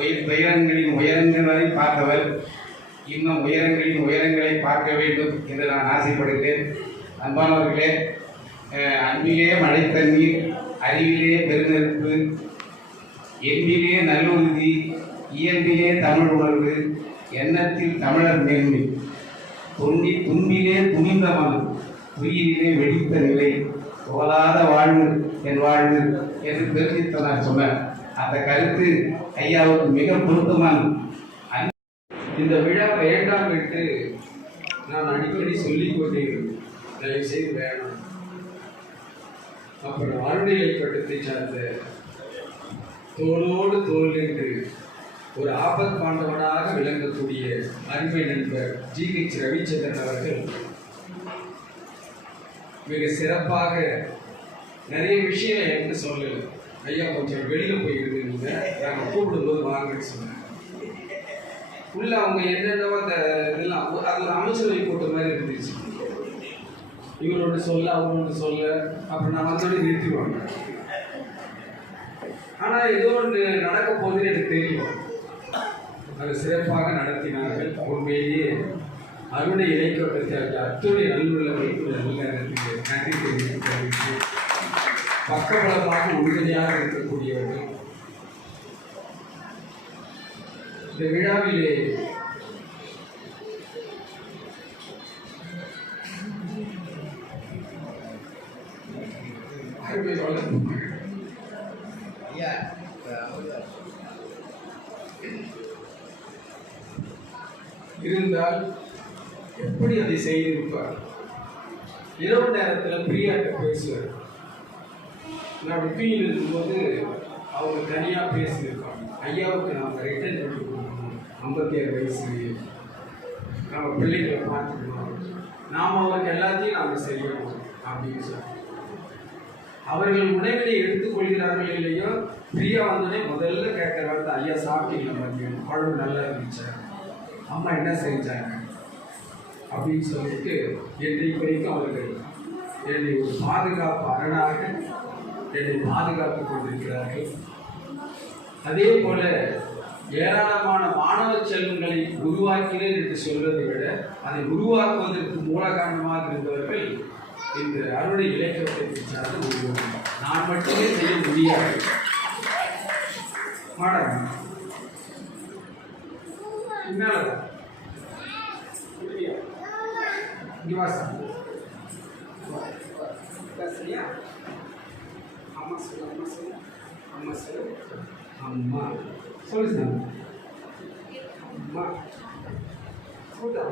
உயரங்களின் உயரங்கள் வரை பார்த்தவர் இன்னும் உயரங்களின் உயரங்களை பார்க்க வேண்டும் என்று நான் ஆசைப்படுகிறேன். அன்பானவர்களே, அன்பிலே மழை தண்ணீர், அறிவிலே பெருநெருப்பு, எண்ணிலே நல்லுறுதி, இயல்பிலே தமிழ் உணர்வு, எண்ணத்தில் தமிழர் மேன்மை, துன்பிலே துணிந்த மனம், உயிரிலே வெடித்த நிலை, போலாத வாழ்வு என் வாழ்வு என்று தெரிவித்த நான் சொன்னேன். அந்த கருத்து ஐயாவுக்கு மிக பொருத்தமான. இந்த விழா வேண்டாம் என்று நான் அடிக்கடி சொல்லிக் கொண்டேன். தயவு செய்து வேண்டாம். அப்புறம் அருணிலை கட்டத்தை சார்ந்த தோளோடு தோல் என்று ஒரு ஆபத் பாண்டவனாக விளங்கக்கூடிய அருமை நண்பர் GH ரவிச்சந்திரன் அவர்கள் மிக சிறப்பாக நிறைய விஷயம் எனக்கு சொல்லலை. ஐயா கொஞ்சம் வெளியில் போயிருந்தீங்க, நாங்கள் கூப்பிடும்போது வாங்கன்னு சொன்னேன். உள்ள அவங்க என்னென்னவோ அந்த இதெல்லாம் அது ஒரு அமைச்சரவை கூட்ட மாதிரி இருந்துச்சு. இவர் ஒன்று சொல்ல, அவர் ஒன்று சொல்ல, அப்புறம் நான் வந்தோடனே நிறுத்திடுவாங்க. ஆனால் ஏதோ ஒன்று நடக்க போகுதுன்னு எனக்கு தெரியும். அதை சிறப்பாக நடத்தினார்கள். உண்மையிலேயே அருணை இணைக்கப்பட்ட அத்துணை நல்லுள்ளவர்களுக்கு நல்ல நன்றி தெரிவித்து பக்கபலமாக உறுதுணையாக இருக்கக்கூடியவர்கள். இந்த விழாவிலே இருந்தால் எப்படி அதை செய்திருப்பார்? இரவு நேரத்தில் பிரியாட்ட பேசுவார். நான் ரிப்பீல் இருக்கும்போது அவங்க தனியாக பேசியிருப்பாங்க. ஐயாவுக்கு நாம் ரிட்டர்ன் பண்ணி கொடுக்கணும். 57 வயசு நம்ம பிள்ளைகளை பார்த்துக்கணும், நாம் அவருக்கு எல்லாத்தையும் நாம் செய்யணும் அப்படின்னு சொல்லி அவர்கள் உணவினை எடுத்துக்கொள்கிறார்கள் இல்லையோ, ஃப்ரீயா வந்தோடனே முதல்ல கேட்கிற வார்த்தை, ஐயா சாப்பிட்டீங்களா மதியம், குழம்பு நல்லா இருந்துச்சா, அம்மா என்ன செஞ்சாங்க அப்படின்னு சொல்லிட்டு இன்றைக்கு வரைக்கும் அவர்கள் என்னை ஒரு பாதுகாப்பு அரணாக என்னை பாதுகாத்து கொண்டிருக்கிறார்கள். அதே போல ஏராளமான மாணவ செல்வங்களை உருவாக்கினேன் என்று சொல்வதை விட அதை உருவாக்குவதற்கு மூல காரணமாக இருந்தவர்கள் இந்த அறுவடை இலக்கியத்தை சார்ந்த ஒருவர். நான் மட்டுமே செய்ய முடியாது. மாடம் சரியா? அம்மா சொல்லு, அம்மா சொல்லு, அம்மா சொல்லு, அம்மா சொல்லு சார், அம்மா சொல்லுதா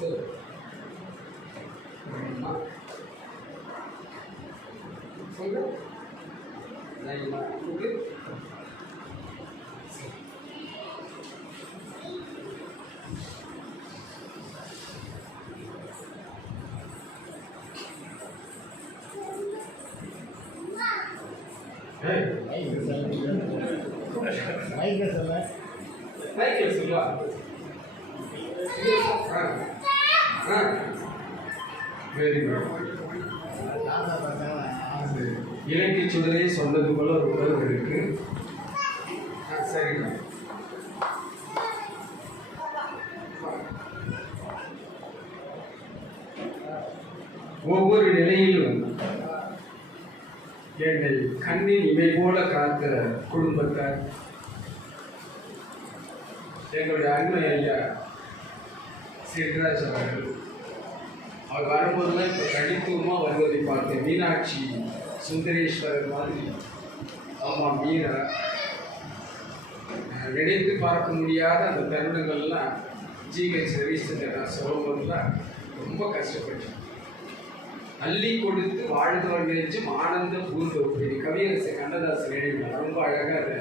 சொல்லு, அம்மா சொல்லு, நைமா சொல்லு. இலக்கிய சுடரே சொன்னது போல ஒரு உணர்வு இருக்கு. சரிங்க. ஒவ்வொரு நிலையிலும் என்னை கண்ணின் இமை போல காத்த குடும்பத்தார், எங்களுடைய அருமை ஐயா சிவராஜ் அவர்கள், அவர் வரும்போதுதான் இப்போ கடித்துவமாக வருவதை பார்த்தேன். மீனாட்சி சுந்தரேஸ்வரர் மாதிரி அம்மா மீரா, நினைத்து பார்க்க முடியாத அந்த தருணங்கள்லாம் ஜிஹெச் ரவிச்சந்திரன் நான் சொல்லும்போதுலாம் ரொம்ப கஷ்டப்பட்டேன். அள்ளி கொடுத்து வாழ்ந்தவர் நினைச்சும் ஆனந்த பூர்வ கவியரசு கண்ணதாசன் நினைவு ரொம்ப அழகாக அதை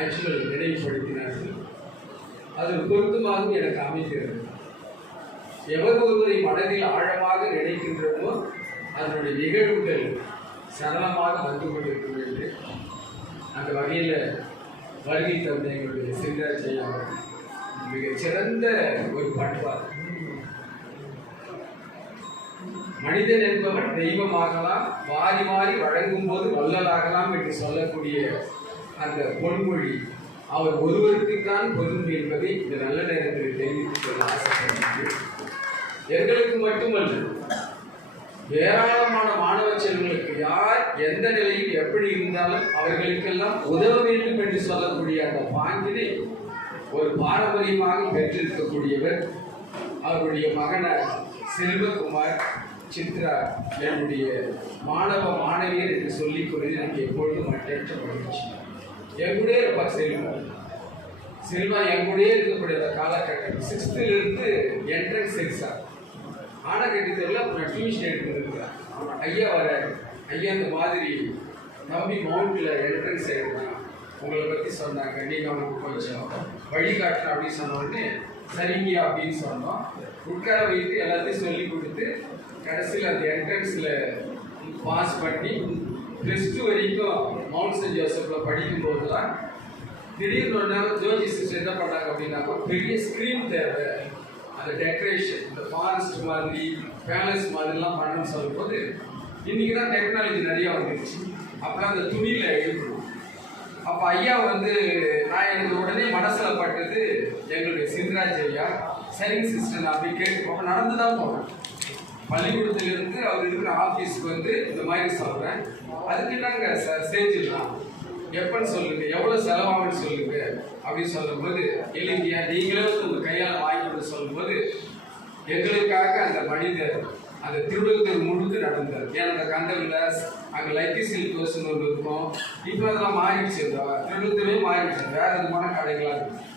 ஆக்சுவல் நினைவுபடுத்தினார்கள். அது பொருத்தமாகவும் எனக்கு அமைக்கிறது. எவர் ஒருவரை மனதில் ஆழமாக நினைக்கின்றனோ அதனுடைய நிகழ்வுகள் சரளமாக வந்து கொண்டிருக்கும் என்று அந்த வகையில் வருகை தந்த எங்களுடைய சிவராஜ் ஐயா மிக சிறந்த ஒரு பண்பார். மனிதன் என்பவன் தெய்வமாகலாம், மாறி மாறி வழங்கும் போது வள்ளலாகலாம் என்று சொல்லக்கூடிய அந்த பொன்மொழி அவர் ஒருவருக்குத்தான் பொருந்தும் என்பதை இந்த நல்ல நேரத்தில் தெரிவித்துக் கொள்ள ஆசைப்படுகிறேன். எங்களுக்கு மட்டுமல்ல, ஏராளமான மாணவ செல்வங்களுக்கு யார் எந்த நிலையில் எப்படி இருந்தாலும் அவர்களுக்கெல்லாம் உதவ வேண்டும் என்று சொல்லக்கூடிய அந்த பாங்கினை ஒரு பாரம்பரியமாக பெற்றிருக்கக்கூடியவர் அவருடைய மகனார் செல்வகுமார் சித்ரா, என்னுடைய மாணவ மாணவியர் என்று சொல்லிக் கொண்டு எனக்கு எப்பொழுதும் மற்றற்ற மகிழ்ச்சி. எங்கூடே இருப்பார் செல்வா. செல்வா எங்கூடே இருக்கக்கூடிய காலகட்டம் 6th என்ட்ரன்ஸ் எக்ஸாம் ஆனகட்டத்தில் நான் டியூஷன் எடுத்துருக்கிறேன். ஐயா வர ஐயா இந்த மாதிரி தம்பி மவுண்டில் என்ட்ரன்ஸ் எடுக்கிறான், உங்களை பற்றி சொன்னாங்க, நீங்கள் அவனுக்கு கொஞ்சம் வழிகாட்டுறேன் அப்படின்னு சொன்னோடனே சரிங்க அப்படின்னு சொன்னோம். உட்கார வைத்து எல்லாத்தையும் சொல்லி கொடுத்து கடைசியில் அந்த என்ட்ரன்ஸில் பாஸ் பண்ணி +2 வரைக்கும் மவுண்ட் சென்ட் ஜோசப்பில் படிக்கும்போது தான் திடீர்னு ஒரு நேரம் ஜோதி சிஸ்டர் என்ன பண்ணாங்க அப்படின்னாக்கா, பெரிய ஸ்க்ரீன் தேவை, அந்த டெக்கரேஷன் இந்த ஃபாரஸ்ட் மாதிரி பேலஸ் மாதிரிலாம் பண்ணணும்னு சொல்லும்போது இன்றைக்கி தான் டெக்னாலஜி நிறையா வந்துருச்சு. அப்புறம் அந்த துணியில் எழுதணும். அப்போ ஐயா வந்து நான் எனக்கு உடனே மனசில் பட்டது எங்களுடைய சிவராஜ் ஐயா, சரிங்க சிஸ்டர் நான் அப்படி கேட்டு அப்போ நடந்து தான் போனேன். பள்ளிக்கூடத்திலிருந்து அவர் இருக்கிற ஆஃபீஸுக்கு வந்து இந்த மாதிரி சொல்கிறேன், அதுக்கு நாங்கள் செஞ்சிடலாம், எப்பன்னு சொல்லுங்க, எவ்வளோ செலவாகுன்னு சொல்லுங்க அப்படின்னு சொல்லும்போது, இல்லைங்கய்யா நீங்களே வந்து உங்கள் கையால் வாங்கி கொடுத்து சொல்லும்போது எங்களுக்காக அந்த மனிதர் அந்த திருவள்ளுவர் முழுக்க நடந்தார். ஏன்னா அந்த கந்தவிலாஸ் அங்கே லைக்கி சில்கோஸ்ன்னு ஒன்று இருக்கும். இப்போ அதெல்லாம் மாறிடுச்சு, திருவள்ளுவரே மாறிடுச்சு, வேற விதமான கடைகளாக இருக்கும்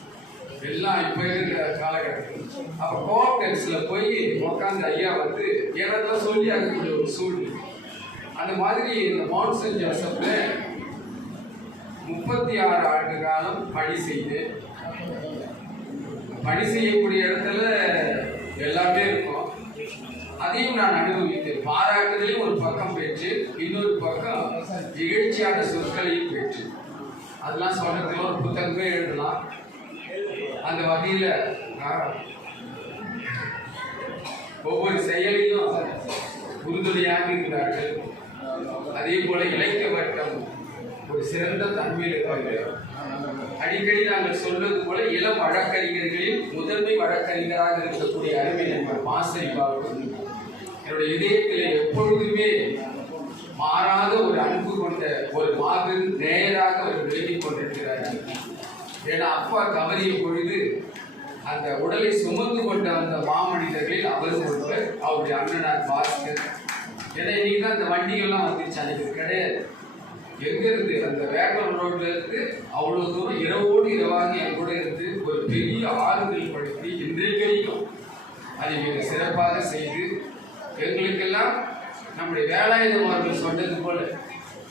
எல்லாம் இப்போ இருக்கிற காலகட்டத்தில். அப்போ கோஆப்டெக்ஸில் போய் உட்காந்து ஐயா வந்து ஏதாவது சொல்லி அனுப்பக்கூடிய ஒரு சூழ்நிலை. அந்த மாதிரி இந்த மவுண்ட் சென்ட் ஜோசப்ல 36 ஆண்டு காலம் பணி செய்தேன். பணி செய்யக்கூடிய இடத்துல எல்லாமே இருக்கும். அதையும் நான் அனுபவித்தேன். பாராட்டுதலையும் ஒரு பக்கம் பெற்று, இன்னொரு பக்கம் இகழ்ச்சியான சொற்களையும் பெற்று, அதெல்லாம் சொல்றதுல ஒரு புத்தகமே எழுதலாம். அந்த வகையில ஒவ்வொரு செயலிலும் உறுதுணையாக இருக்கிறார்கள். அதே போல இலக்கிய வட்டம் ஒரு சிறந்த தன்மையில் இருக்கிறது. அடிக்கடி நாங்கள் சொல்வது போல இளம் வழக்கறிஞர்களில் முதன்மை வழக்கறிஞராக இருக்கக்கூடிய அருமை நண்பர் மாசரி பாபு என்னுடைய இதயத்திலே எப்பொழுதுமே மாறாத ஒரு அன்பு கொண்ட ஒரு மாபெரும் நேயராக அவர் விலகிக் கொண்டிருக்கிறார்கள். ஏன்னா அப்பா தவறிய பொழுது அந்த உடலை சுமந்து கொண்ட அந்த மாமனிதர்களில் அவரும் ஒருவர், அவருடைய அண்ணனார் பாஸ்கர். ஏன்னா இன்னைக்கு தான் அந்த வண்டிகள்லாம் வந்துருச்சு, அன்னைக்கு கிடையாது. எங்க இருந்து அந்த வேகன் ரோட்ல இருந்து அவ்வளவு தூரம் இரவோடு இரவாக என் கூட இருந்து ஒரு பெரிய ஆறுதல் படுத்தி இன்றைக்கு வரைக்கும் அதை மிக சிறப்பாக செய்து எங்களுக்கெல்லாம் நம்முடைய வேலாயுதம் அவர்கள் சொன்னது போல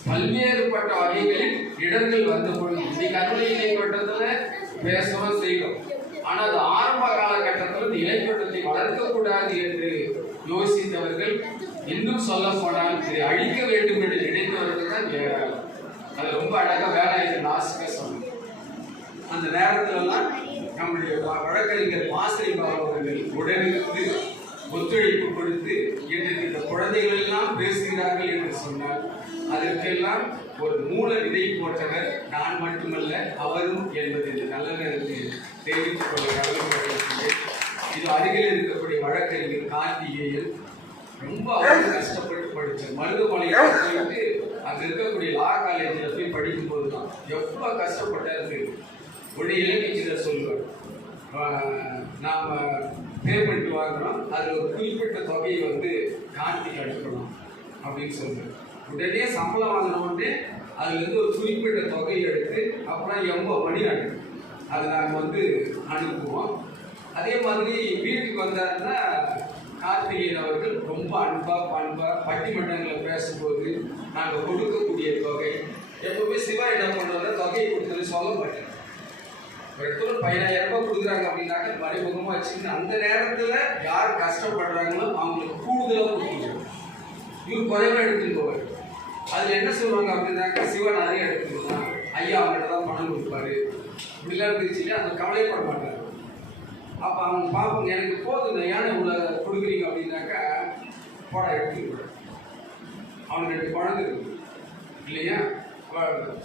பல்வேறுபட்ட வகைகளில் இடர்கள் வந்த பொழுது இன்னைக்கு அறுவடை இலைக்கோட்டத்துல பேசவும் செய்யும். ஆனா அது ஆரம்ப காலகட்டத்தில் இந்த இலைக்கோட்டத்தை வளர்க்கக்கூடாது என்று யோசித்தவர்கள், இன்னும் சொல்ல போனால் இதை அழிக்க வேண்டும் என்று நினைத்தவர்கள் தான் ஏறாள். அது ரொம்ப அழகா வேலாயுதம் நாசிக்க சொன்னாங்க. அந்த நேரத்துல எல்லாம் நம்முடைய வழக்கறிஞர் மாசரி பாபு அவர்கள் உடனிருந்து ஒத்துழைப்பு கொடுத்து இன்றைக்கு இந்த குழந்தைகள் எல்லாம் பேசுகிறார்கள் என்று சொன்னால் அதற்கெல்லாம் ஒரு மூல விதை போட்டவர் நான் மட்டுமல்ல அவரும் என்பது இந்த நல்ல நேரத்தில் தெரிவித்துக் கொள்ள கடமைப்பட்டிருக்கிறேன். இது அருகில் இருக்கக்கூடிய வழக்கறிஞர் கார்த்திகேயன் ரொம்ப அவரும் கஷ்டப்பட்டு படித்தார். மருதுமலையை போயிட்டு அங்க இருக்கக்கூடிய லா காலேஜில் போய் படிக்கும் போது தான் எவ்வளவு கஷ்டப்பட்டாரு. உடைய இலக்கியத்தில் சொல்லுவார், நாம் பேமெண்ட் வாங்குறோம், அதில் ஒரு குறிப்பிட்ட தொகையை வந்து கார்த்திக் அனுப்பணும் அப்படின்னு சொல்லுவார். உடனே சம்பளம் வாங்கினோடனே அதுலேருந்து ஒரு குறிப்பிட்ட தொகையை எடுத்து அப்புறம் 80 மணி அனுப்பும், அதை நாங்கள் வந்து அனுப்புவோம். அதே மாதிரி வீட்டுக்கு வந்தாருன்னா கார்த்திகேயன் அவர்கள் ரொம்ப அன்பா பண்பா பட்டிமன்றங்களில் பேசும்போது நாங்கள் கொடுக்கக்கூடிய தொகை எப்பவுமே சிவா என்ன பண்ணுறத தொகையை கொடுத்தது சொல்ல மாட்டேன். ஒரு 15,000 ரூபாய் கொடுக்குறாங்க அப்படின்னாக்க மறைமுகமாக வச்சுக்கிட்டு அந்த நேரத்தில் யார் கஷ்டப்படுறாங்களோ அவங்களுக்கு கூடுதலாக கொடுத்துருவோம். இவர் குறைவா எடுத்துட்டு போவார். அதில் என்ன சொல்லுவாங்க அப்படின்னாக்கா, சிவா நிறைய எடுத்துக்கலாம், ஐயா அவங்ககிட்ட தான் பணம் கொடுப்பாரு இப்படிலாம் இருந்துச்சுன்னா அந்த கவலைப்பட மாட்டார். அப்போ அவங்க பார்ப்போங்க, எனக்கு போதுங்க ஏன்னா இவ்வளோ கொடுக்குறீங்க அப்படின்னாக்கா படம் எடுத்துக்கிட்டு அவனுக்கு 2 குழந்தை இருக்கு இல்லையா.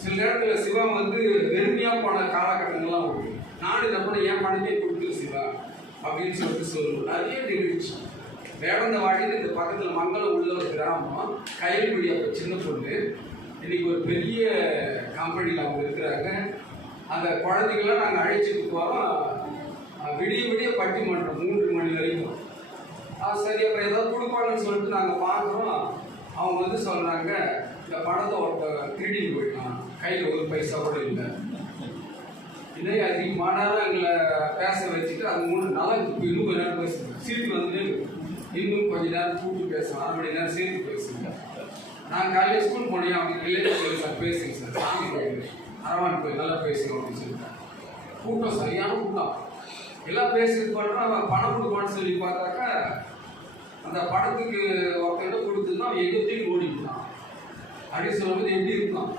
சில நேரத்தில் சிவா வந்து வெறுமையாக போன காலகட்டங்கள்லாம் உண்டு. நானும் நம்ம ஏன் பணத்தை கொடுத்துரு சிவா அப்படின்னு சொல்லுவோம். நிறைய நிகழ்ச்சி வேடந்தவாடியில் இந்த பக்கத்தில் மங்களம் உள்ள ஒரு கிராமம், கைல்குடி அப்போ சின்ன பொண்ணு இன்னைக்கு ஒரு பெரிய கம்பெனியில் அவங்க இருக்கிறாங்க. அந்த குழந்தைகள்லாம் நாங்கள் அழைச்சிட்டு போகிறோம். விடிய விடிய பட்டிமன்றம் 3 மணி வரைக்கும். சரி அப்புறம் ஏதாவது கொடுப்பாங்கன்னு சொல்லிட்டு நாங்கள் பார்க்குறோம். அவங்க வந்து சொல்கிறாங்க, இந்த பணத்தை ஒருத்த திருடிட்டு போயிட்டான், கையில் 1 பைசா கூட இல்லை. இதே அதிகமானாலும் எங்களை பேச வச்சுட்டு அது 3 நாளாக இன்னும் கொஞ்ச நேரம் பேசுங்க, சீட்டு வந்துட்டு இன்னும் கொஞ்ச நேரம் கூட்டு பேசுவோம், 1/2 மணி நேரம் சேர்த்து பேசுங்க. நான் காலையில் ஸ்கூல் போனேன் அப்படின்னு ரிலேட்டிவ் சார் பேசுங்க சார், சாமி கோயில் அரவான் கோயில் நல்லா பேசுங்க அப்படின்னு சொல்லிட்டேன். கூட்டம் சரியான கூட்டம் எல்லாம் பேசிட்டு பண்ணுறோம். அவன் பணம் கொடுப்பான்னு சொல்லி பார்த்தாக்கா அந்த படத்துக்கு ஒருத்தர் கொடுத்துருந்தா அவன் எங்கத்தையும் ஓடிட்டான் அப்படின்னு சொல்லும்போது எப்படி இருந்தான்.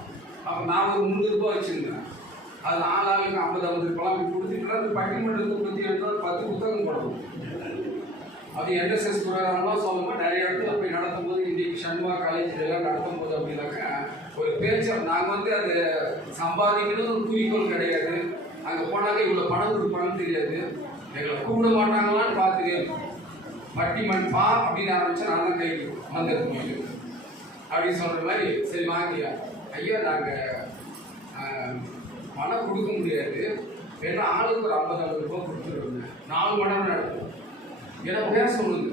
அப்போ நான் ஒரு 300 ரூபாய் வச்சுருந்தேன். அது 4 ஆளுக்கு 50 ரூபாய் கொடுத்துட்டு அந்த பட்டிமன்றத்தை பற்றி எடுத்தால் 10 புத்தகம் போடணும். அது என்எஸ்எஸ் ப்ரோக்ராம்லாம் சொல்லும்போது நிறைய இடத்துல போய் நடத்தும் போது இன்றைக்கு சண்முகா காலேஜில் எல்லாம் நடத்தும் போது அப்படின்னாக்கா ஒரு பேச்சர் நாங்கள் வந்து அது சம்பாதிக்கிறது ஒரு குறிக்கோள் கிடையாது. அங்கே போனாக்க இவ்வளோ பணம் கொடுப்பாங்கன்னு தெரியாது, எங்களை கூப்பிட மாட்டாங்களான்னு பார்த்துக்கேன். பட்டிமன் பா அப்படின்னு ஆரம்பிச்சா நான் தான் கை வந்துருக்கோம் அப்படின்னு சொல்கிற மாதிரி. சரி வாங்கியா ஐயா, நாங்கள் பணம் கொடுக்க முடியாது, ஏன்னா ஆளுக்கு ஒரு 50 ரூபாய் கொடுத்துருவாங்க, 4 மணி நேரம் நடக்கும். ஏன்னா பேச சொல்லுங்க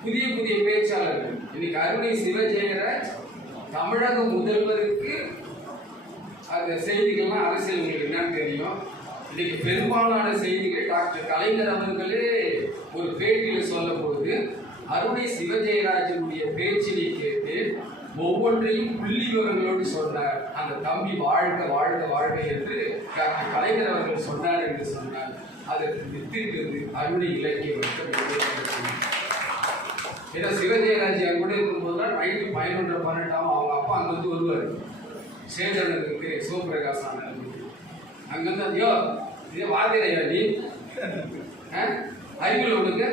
புதிய புதிய பேச்சாளர்கள். இன்னைக்கு அருணை சிவஜெயராஜ் தமிழக முதல்வருக்கு அந்த செய்திகள்லாம் அரசியல் உங்களுக்கு என்னன்னு தெரியும். இன்னைக்கு பெரும்பாலான செய்திகள் டாக்டர் கலைஞர் அவர்களே ஒரு பேட்டியில் சொல்ல போது அருணை சிவஜெயராஜனுடைய பேச்சினை கேட்டு ஒவ்வொன்றையும் புள்ளி விவரங்களோடு சொன்னார். அந்த தம்பி வாழ்க வாழ்க வாழ்க என்று டாக்டர் கலைஞர் அவர்கள் சொன்னார் என்று சொன்னார். அதற்கு வித்திட்டது அருணை இலக்கிய வட்டம். ஏன்னா சிவஜெயராஜ் கூட இருக்கும்போது தான் நைட்டு 11:12 அவங்க அப்பா அங்கிருந்து வருவார். சேதனுக்கு சிவபிரகாஷ் அங்கிருந்து ஐயோ இதே வாதிரையா நீ அறிவில் உனக்கு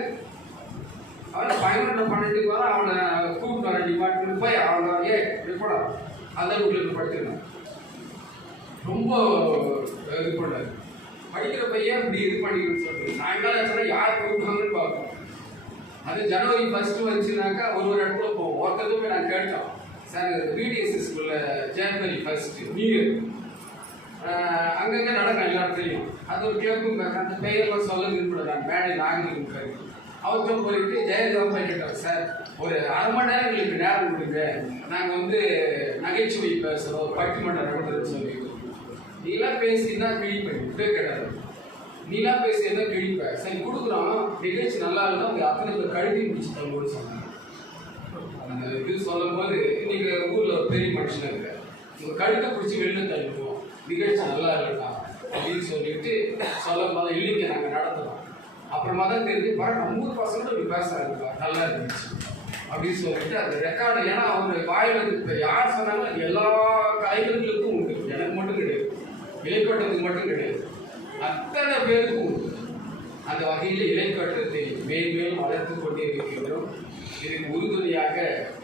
அவனை 11:12 வர அவனை கூப்பிட்டு வர டிபார்ட்மெண்ட் போய் அவங்க கூட அந்த வீட்டுக்கு படிச்சிருந்தான். ரொம்ப இது பண்ணாரு. படிக்கிற பையன் இப்படி இது பண்ணிக்கிட்டு சொல்றது. சாயங்காலம் சொன்னால் யார் கூப்பிடுவாங்கன்னு பார்ப்போம். அது ஜனவரி 1 வந்துச்சுனாக்கா ஒரு இடத்துல போவோம். ஒருத்தருக்கும் போய் நான் கேட்டோம், சார் பிடிஎஸ்சி ஸ்கூலில் ஜனவரி 1 நியூ இயர் அங்கங்கே நடக்கும் எல்லா இடத்துலையும். அது ஒரு கிளப்பு அந்த பெயர்லாம் சொல்ல விரும்பல. நான் மேடை நாகரிகம் அவர்கிட்ட போயிட்டு ஜெயலலிதா போய் கேட்டோம், சார் ஒரு 1/2 மணி நேரம் எங்களுக்கு நேரம் கொடுங்க, நாங்கள் நகைச்சுவை பேசுகிறோம், பட்டிமன்றம் நடத்துறோம்னு சொல்லி. நீலாம் பேசினா கிழிப்பேன் கேட்டாரு. நீலாம் பேசி என்ன கிழிப்பேன், சரி கொடுக்குறோம், நிகழ்ச்சி நல்லா இருந்தால் அவங்க அத்தனை பேர் கழுதி முடிச்சு தங்கன்னு சொன்னாங்க. அந்த இது சொல்லும் போது இன்னைக்கு ஊரில் ஒரு பெரிய மனுஷன் இருக்க உங்கள் கழுத்தை பிடிச்சி வெளில தள்ளிடுவோம், நிகழ்ச்சி நல்லா இருக்கா அப்படின்னு சொல்லிட்டு சொல்லும் போது இல்லைங்க நாங்கள் நடத்துகிறோம். அப்புறமா தான் தெரிஞ்சு நம்ம ஊர் பசங்க இப்படி பேசுறாங்க நல்லா இருந்துச்சு அப்படின்னு சொல்லிட்டு அந்த ரெக்கார்டு. ஏன்னா அவங்க வாயில் இப்போ யார் சொன்னாலும் எல்லா கலைஞர்களுக்கும் உண்டு, எனக்கு மட்டும் கிடையாது, இலைக்கோட்டத்துக்கு மட்டும் கிடையாது, அத்தனை பேருக்கும் உண்டு. அந்த வகையில் இலைக்கோட்டத்தை மேலும் வளர்த்து கொண்டே இருக்கின்றோம். இதுக்கு உறுதுணையாக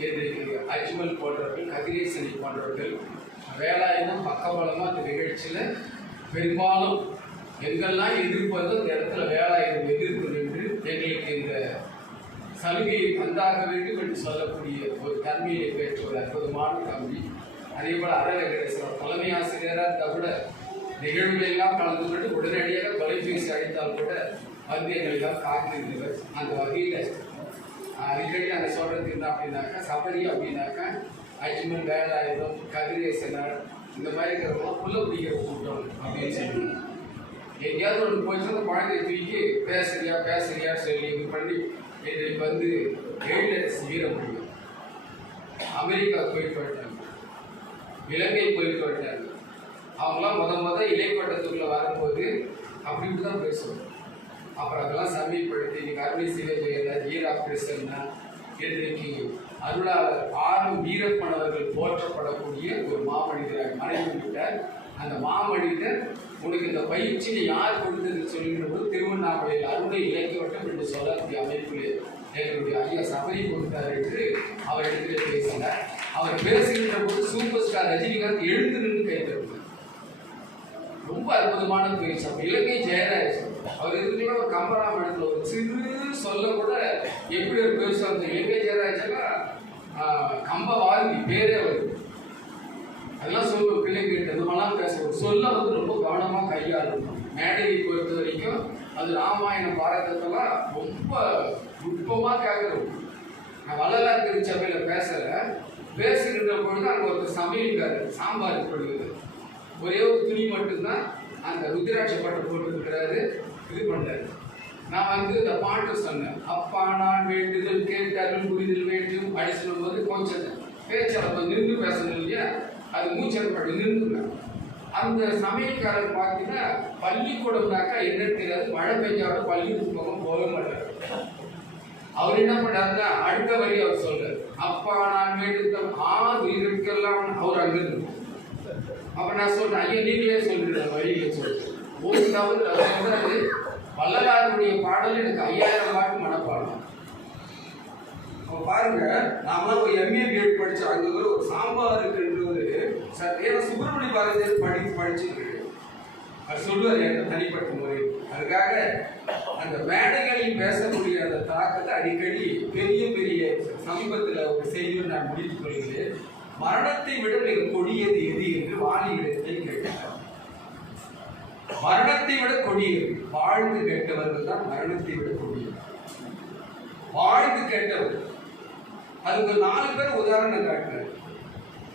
இன்றைக்கு அஜ்மல் போன்றவர்கள், கதிரேசனை போன்றவர்கள் வேலாயுதம் பக்கபலமாக அந்த நிகழ்ச்சியில் பெரும்பாலும் எங்கெல்லாம் எதிர்ப்பதோ அந்த இடத்துல வேலாயுதம் எதிர்ப்பு நின்று எங்களுக்கு இந்த சலுகையை தந்தாக வேண்டும் என்று சொல்லக்கூடிய ஒரு தன்மையை பெற்ற ஒரு அற்புதமான தம்பி. அதே போல் அரங்கேஸ்வரர் தலைமை ஆசிரியராக இருந்தால் கூட நிகழ்வுகளெல்லாம் கலந்து கொண்டு உடனடியாக தொலைபேசி அழைத்தால் கூட வந்து எங்களுக்காக காத்திருந்தவர். அந்த வகையில் அடிக்கடி நாங்கள் சொல்கிறது என்ன அப்படின்னாக்கா, சபரி அப்படின்னாக்கா அஜ்மல், வேலாயுதம், கதிரேசனர் இந்த மாதிரி இருக்கிறவங்களாம் புள்ள பிடிக்கிற கூட்டம் அப்படின்னு சொல்லி எங்கேயாவது ஒன்று போச்சுன்னா குழந்தைய தூக்கி பேசுறியா சொல்லி இது பண்ணி இன்றைக்கு வந்து 7 லட்சம் வீர முடியும். அமெரிக்கா போயிட்டு வந்துட்டாங்க, இலங்கை போயிட்டு வந்துட்டாங்க. அவங்களாம் முத இலைக்கோட்டத்துக்குள்ளே வரும்போது அப்படி இப்படி தான் பேசுவோம். அப்புறம் அதெல்லாம் சமீபடுத்தி இன்னைக்கு அருணை சிவஜெயராஜ், ஈரா கிருஷ்ணா, இன்றைக்கு அருளாளர் ஆறும் வீரப்பன் அவர்கள் போற்றப்படக்கூடிய ஒரு மாமனிதராக மனைவி விட்டார். அந்த மாமனிதர் உனக்கு இந்த பயிற்சியை யார் கொடுத்தது சொல்லுகிற போது திருவண்ணாமலையில் அருணை இலக்கிய வட்டம் என்று சொல்லக்கூடிய அமைப்பில் எங்களுடைய ஐயா சபரி கொடுத்தார் என்று அவர் இடத்துல பேசினார். அவர் பேசுகின்ற போது சூப்பர் ஸ்டார் ரஜினிகாந்த் எழுந்து நின்று கைத்தருந்தார். ரொம்ப அற்புதமான பேச்சு. அப்போ இலங்கை ஜெயராஜ் அவர் இருக்கிற ஒரு கம்பராமாயணத்தில் ஒரு சிறு சொல்ல கூட எப்படி ஒரு பேசுவார். அந்த இலங்கை ஜெயராஜெல்லாம் கம்ப வாருதி பேரே வருது. அதெல்லாம் சொல்லுவோம் பிள்ளைங்கிட்ட இந்த மாதிரிலாம் பேசுவோம். சொல்ல வந்து ரொம்ப கவனமாக கையாளணும். மேடையை பொறுத்த வரைக்கும் அது ராமாயணம் பாரதத்தெல்லாம் ரொம்ப நுட்பமாக கேட்குறோம். நான் வள்ளலார் திருச்சபையில் பேசுகின்ற பொழுது அங்கே ஒருத்தர் சமையல்காரர் சாம்பார் போடுகிறது. ஒரே ஒரு துணி மட்டும்தான் அந்த ருத்ராட்ச பட்டை போட்டுருக்கிறாரு, இது பண்ணுறாரு. நான் வந்து இந்த பாட்டு சொன்னேன், அப்பா நான் வேண்டுதல் கேட்டாலும் புரிதல் வேண்டும் அப்படி சொல்லும்போது கொஞ்சம் பேச்சை நின்று பேசணும் இல்லையா, அது மூச்சல் பட்டு நின்றுங்க. அந்த சமயக்காரர் பார்த்தீங்கன்னா பள்ளிக்கூடம்னாக்கா என்னன்னு தெரியாது, மழை பெஞ்சாவோட பள்ளிக்கூடத்து பக்கம் போக மாட்டார். அவர் என்ன பண்ணாருன்னா அடுத்த வரி அவர் சொல்றாரு, அப்பா நான் வேண்டுதல் ஆது இருக்கலாம். அவர் அங்கிருந்து அப்ப நான் சொல்றேன், ஐயா நீங்களே சொல்றீங்க வழியில சொல்றேன். ஒரு தவறு அவர் சொல்றாரு, வள்ளலாருடைய பாடல் எனக்கு 5000 பாட்டு மனப்பாடம். அப்ப பாருங்க, நாம ஒரு MA BEd படிச்சோம். அங்க ஒரு சாம்பாருக்கு ஒரு ஏன்னா சுப்பிரமணிய பாரதியார் படிச்சிருக்கு. அது சொல்லுவார் எனக்கு தனிப்பட்ட முறை. அதுக்காக அந்த மேடைகளில் பேசக்கூடிய அந்த தாக்கத்தை அடிக்கடி பெரிய பெரிய சமீபத்தில் ஒரு செய்தியை நான் முடித்துக் கொள்கிறேன். மரணத்தை விட மிக கொடியது எது என்று வாலியிடத்தை கேட்டார். மரணத்தை விட கொடியது வாழ்ந்து கேட்டவர்கள் தான் மரணத்தை விட கொடியது. வாழ்ந்து கேட்டவர் அதுக்கு 4 பேர் உதாரணம் காட்டினார்.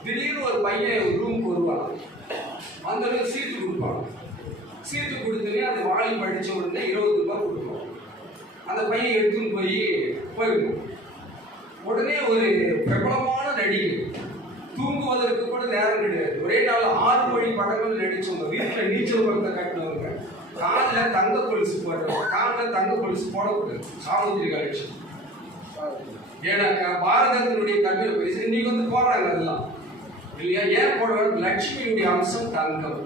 திடீர்னு ஒரு பையன் ஒரு ரூமுக்கு வருவாங்க, அந்த சீட்டு கொடுப்பாங்க. சீட்டு கொடுத்தனே அந்த வாலி படித்த உடனே 20 ரூபாய் கொடுப்பாங்க. அந்த பையன் எடுத்துன்னு போயிடும். உடனே ஒரு பிரபலமான நடிகை தூங்குவதற்கு கூட நேரம் கிடையாது. ஒரே நாள் 6 மொழி படங்கள் நடிச்சவங்க, வீட்டில் நீச்சல் குளத்தை கட்டினவங்க, காலில் தங்க கொலுசு போடுறவங்க, காலில் தங்க கொலுசு போடக்கூடாது. சாமுத்திரி கலெக்ஷன் ஏன்னாக்கா பாரதத்தினுடைய கல்வியை பரிசு இன்னைக்கு வந்து போடுறாங்க அதெல்லாம் இல்லையா? ஏன் போடுறாங்க? லட்சுமியுடைய அம்சம் தங்கம்.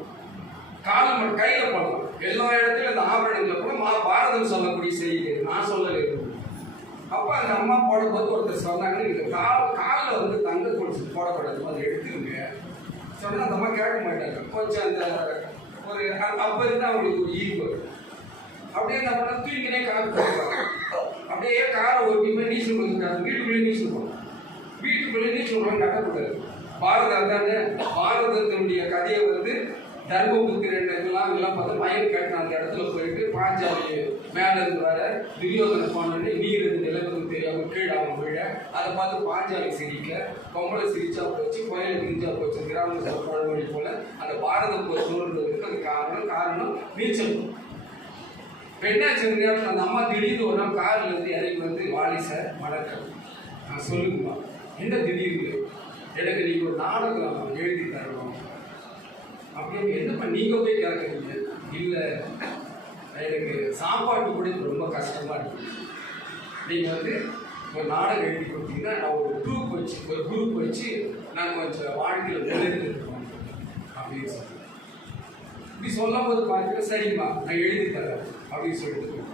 காலம் கையில் போடலாம். எல்லா இடத்துலையும் அந்த ஆபரணங்களை கூட பாரதம் சொல்லக்கூடிய செய்தி, நான் சொல்லலை. அப்போ அந்த அம்மா போடும்போது ஒருத்தர் சொன்னாங்க, நீங்கள் காலில் வந்து தங்க கொலுசு போடக்கூடாது, அதை எடுத்துருங்க சொன்னால் அந்த அம்மா கேட்க மாட்டாங்க. கொஞ்சம் அந்த ஒரு அப்போ இருந்தால் அவங்களுக்கு ஒரு ஈர்ப்பு. அப்படியே என்ன பண்ணால் தூக்கினே கார் போடுவாங்க. அப்படியே காரை ஓட்டியுமே நீச்சல் கொடுத்துட்டாங்க. வீட்டுக்குள்ளேயே நீச்சல் போகணும். வீட்டுக்குள்ளேயே நீச்சல் போகணும் கட்டக்கூடாது. பாரதம் தானே, பாரதத்தினுடைய கதையை வந்து தர்மபுத்திரன் எல்லாம் பார்த்து மயன் கட்டின அந்த இடத்துல போயிட்டு பாஞ்சாலி மேல இருந்து வர துரியோதனை போனோடனே நீர் இருந்து நிலவுக்கு தெரியாமல் கீழே அவன் விழ, அதை பார்த்து பாஞ்சாலி சிரிக்க, பொம்பளை சிரிச்சா போச்சு, கோயில் பிரிஞ்சா போச்சு, கிராம பழமொழி போல அந்த பாரதம் தோன்றுவதற்கு அது காரணம் நீச்சல். பெண்ணாச்சு நேரத்தில் அந்த அம்மா திடீர்னு ஒரு நாள் காரில் இருந்து இறங்கி வந்து வாலிச வணக்கம் நான் சொல்லுங்கம்மா, என்ன திடீர்னு எனக்கு நீங்கள் ஒரு நாடகம் எழுதி தரணும் அப்படின்னு. என்னப்பா நீங்கள் போய் கேட்குறீங்க? இல்லை எனக்கு சாப்பாட்டு கூட ரொம்ப கஷ்டமாக இருக்குது, நீங்கள் வந்து ஒரு நாடகம் எழுதி கொடுத்தீங்கன்னா நான் ஒரு குரூப் வச்சு நான் கொஞ்சம் வாழ்க்கையில் நிலைநிறுத்துவோம் அப்படின்னு சொல்லுவேன். இப்படி சொல்லும் போது பார்த்துட்டு சரிம்மா நான் எழுதி தரேன் அப்படின்னு சொல்லிட்டு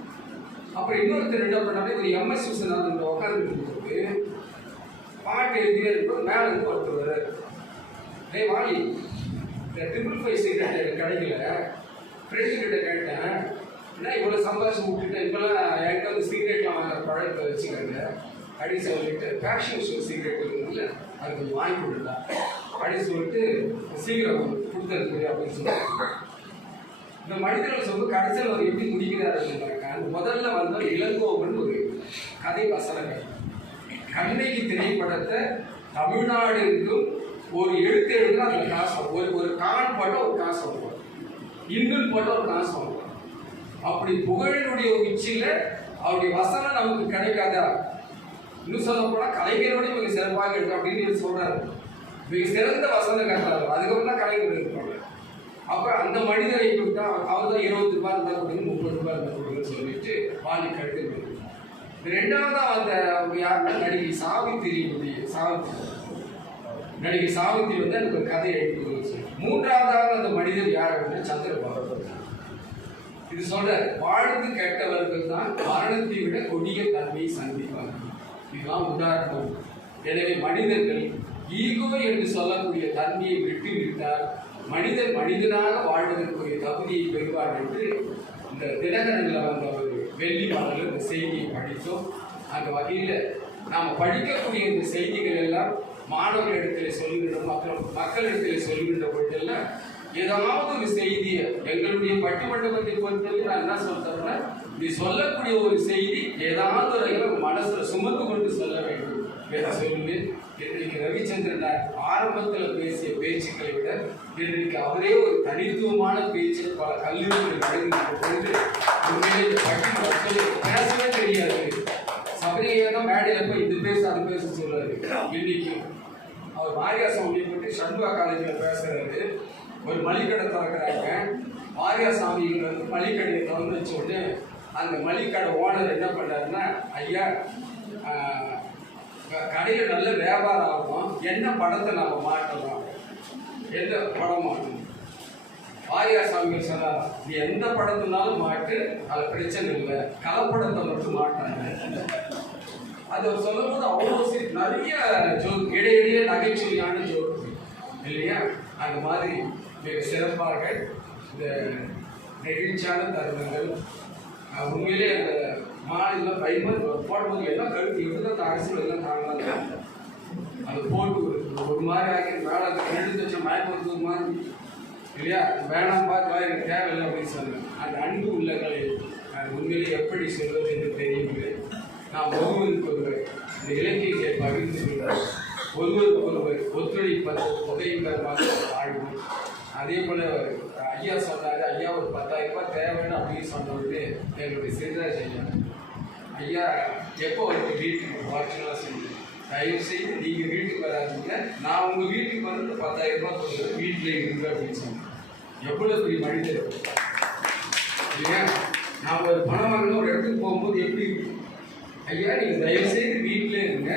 அப்புறம் இன்னொருத்தர் என்ன பண்ணாலும் ஒரு MS விஸ்வநாதன் உட்காந்துருக்கும்போது பாட்டு எழுதியே இருக்கும்போது மேலே இருந்து ஒருத்தர் வர்றாரு. வாலி இந்த 555 சிகரெட் கிடைக்கல, ஃப்ரெண்டு கிட்ட கேட்டேன், ஏன்னா இவ்வளோ சம்பாதிச்சு விட்டுட்டு இப்போல்லாம் என்கிட்ட வந்து சிகரெட்லாம் வாங்குற பழத்தை வச்சுக்கோங்க அப்படின்னு சொல்லிட்டு ஃபேக்ஷன் ஷோ சிகரெட் இருக்குதுல்ல அது கொஞ்சம் வாங்கி கொடுத்தா அப்படின்னு சொல்லிட்டு சீக்கிரம் கொடுத்துருக்கு அப்படின்னு சொல்லிட்டு இந்த மனிதர்கள் சொல்லி கடைசியில் அவர் எப்படி முடிக்கிறாருன்னாக்கா, அந்த முதல்ல வந்து இளங்கோவன் ஒரு கதை வசனங்கள் கண்ணகி திரைப்படத்தை தமிழ்நாடு இருக்கும் ஒரு எழுத்து எழுதுனா அதில் காசு ஒரு கான் போட்டால் ஒரு காசு வாங்குவாங்க, இன்னும் போட்டால் ஒரு காசு வாங்குவாங்க. அப்படி புகழினுடைய உச்சியில் அவருடைய வசனம் நமக்கு கிடைக்காதா? இன்னும் சொல்ல போனால் கலைஞரோட மிக சிறப்பாக இருக்கு அப்படின்னு சொல்றாரு. மிக சிறந்த வசனம் கட்டுறாரு, அதுக்கப்புறம் தான் கலைஞர் இருப்பாங்க. அப்போ அந்த மனிதரை கொடுத்தா அவர் தான் 20 ரூபாய் இருந்தால் கொடுங்க, 30 ரூபாய் இருந்தால் கொடுங்கன்னு சொல்லிட்டு வாங்கி கடுத்து. ரெண்டாவதா அந்த யாருன்னா நடிகை சாவித்திரி வந்து எனக்கு ஒரு கதை எழுதி கொடுத்து. மூன்றாவதாக அந்த மனிதர் யார் அப்படின்னா சந்திரபாபு. இது சொல்ற வாழ்ந்து கெட்டவர்கள் தான் மரணத்தை விட கொடிய தன்மையை சந்திப்பார்கள். இதுதான் உதாரணம். எனவே மனிதர்கள் ஈகோ என்று சொல்லக்கூடிய தன்மையை விட்டுவிட்டால் மனிதன் மனிதனாக வாழ்வதற்குரிய தகுதியை பெறுவார் என்று இந்த தினகரனில் வந்த ஒரு வெள்ளி மலரில் இந்த செய்தியை படித்தோம். அந்த வகையில் நாம் படிக்கக்கூடிய இந்த செய்திகள் எல்லாம் மாணவர்களிடத்தில் சொல்லுகின்ற மக்களிடத்தில் சொல்லுகின்ற பொழுதெல்லாம் ஏதாவது ஒரு செய்தியை எங்களுடைய பட்டிமண்டபத்தை பொறுத்தவரை நான் என்ன சொல்றேன்னா, நீ சொல்லக்கூடிய ஒரு செய்தி ஏதாவது ஒரு மனசுல சுமந்து கொண்டு சொல்ல வேண்டும் என்று சொல்லுவேன். இன்றைக்கு ரவிச்சந்திரன் ஆரம்பத்தில் பேசிய பேச்சுக்களை விட இன்றைக்கு அவரே ஒரு தனித்துவமான பேச்சு பல கல்லூரிகள் வழங்குகின்ற பொழுது உண்மையிலே பேசவே தெரியாது. சபரியை தான் மேடையில் போய் இது பேச அது பேச சொல்றாரு. இன்னைக்கு அவர் மாரியாசாமியை பற்றி சண்முகா காலேஜில் பேசுறாரு. ஒரு மளிகடை திறக்கிறாங்க. மாரியாசாமிகள் வந்து மளிகடையை திறந்து வச்ச உடனே அந்த மளிகடை ஓனர் என்ன பண்ணுறாருன்னா, ஐயா கடையில் நல்ல வியாபாரம் ஆகும், என்ன படத்தை நம்ம மாட்டலாம், எந்த படம் மாட்டணும்? மாரியாசாமிகள் சொன்னார், நீ எந்த படத்தினாலும் மாட்டு, அது பிரச்சனை இல்லை, கலப்படத்தை மட்டும் மாட்டாங்க. அது சொல்லும் போது அவ்வளோ நிறைய ஜோக், இடையிடையே நகைச்சுவையான ஜோக் இல்லையா? அந்த மாதிரி மிக சிறப்பாக இந்த நெகிழ்ச்சியான தருணங்கள். உண்மையிலே அந்த மாநில பைபர் போடும்போது எல்லாம் கருத்து எப்படி அரசியல் எல்லாம் காரணம் அது போட்டு ஒரு மாதிரி ஆகி மேலே எடுத்து வச்ச மயப்படுறது மாதிரி இல்லையா? வேணாம் பார்த்து எனக்கு தேவையில்லை அப்படின்னு சொன்னேன். அந்த அன்பு உள்ளங்களை உண்மையிலே எப்படி சொல்வது என்று தெரியவில்லை. நாம் ஒருவருக்கு ஒருவர் இந்த இலக்கியத்தை பகிர்ந்து கொள்வார், ஒருவருக்கு ஒருவர் ஒத்துழைப்பது உதவிகரமாக வாழ்வோம். அதே போல் ஐயா சொன்னார், ஐயா ஒரு 10,000 ரூபாய் தேவைன்னு அப்படின்னு சொன்னது எங்களுடைய சிறுராஜ் ஐயா. ஐயா எப்போ வந்து வீட்டுக்கு வாட்செல்லாம் செஞ்சு தயவு செய்து நீங்க வீட்டுக்கு வராதீங்க, நான் உங்க வீட்டுக்கு வந்து 10,000 ரூபாய் கொடுக்குறேன், வீட்டிலே இருங்க அப்படின்னு சொன்னேன். எவ்வளவு பெரிய மனிதர் இல்லையா? நான் ஒரு பணம் வாங்கின ஒரு இடத்துக்கு போகும்போது எப்படி ஐயா நீங்க தயவு செய்து வீட்டிலே இருங்க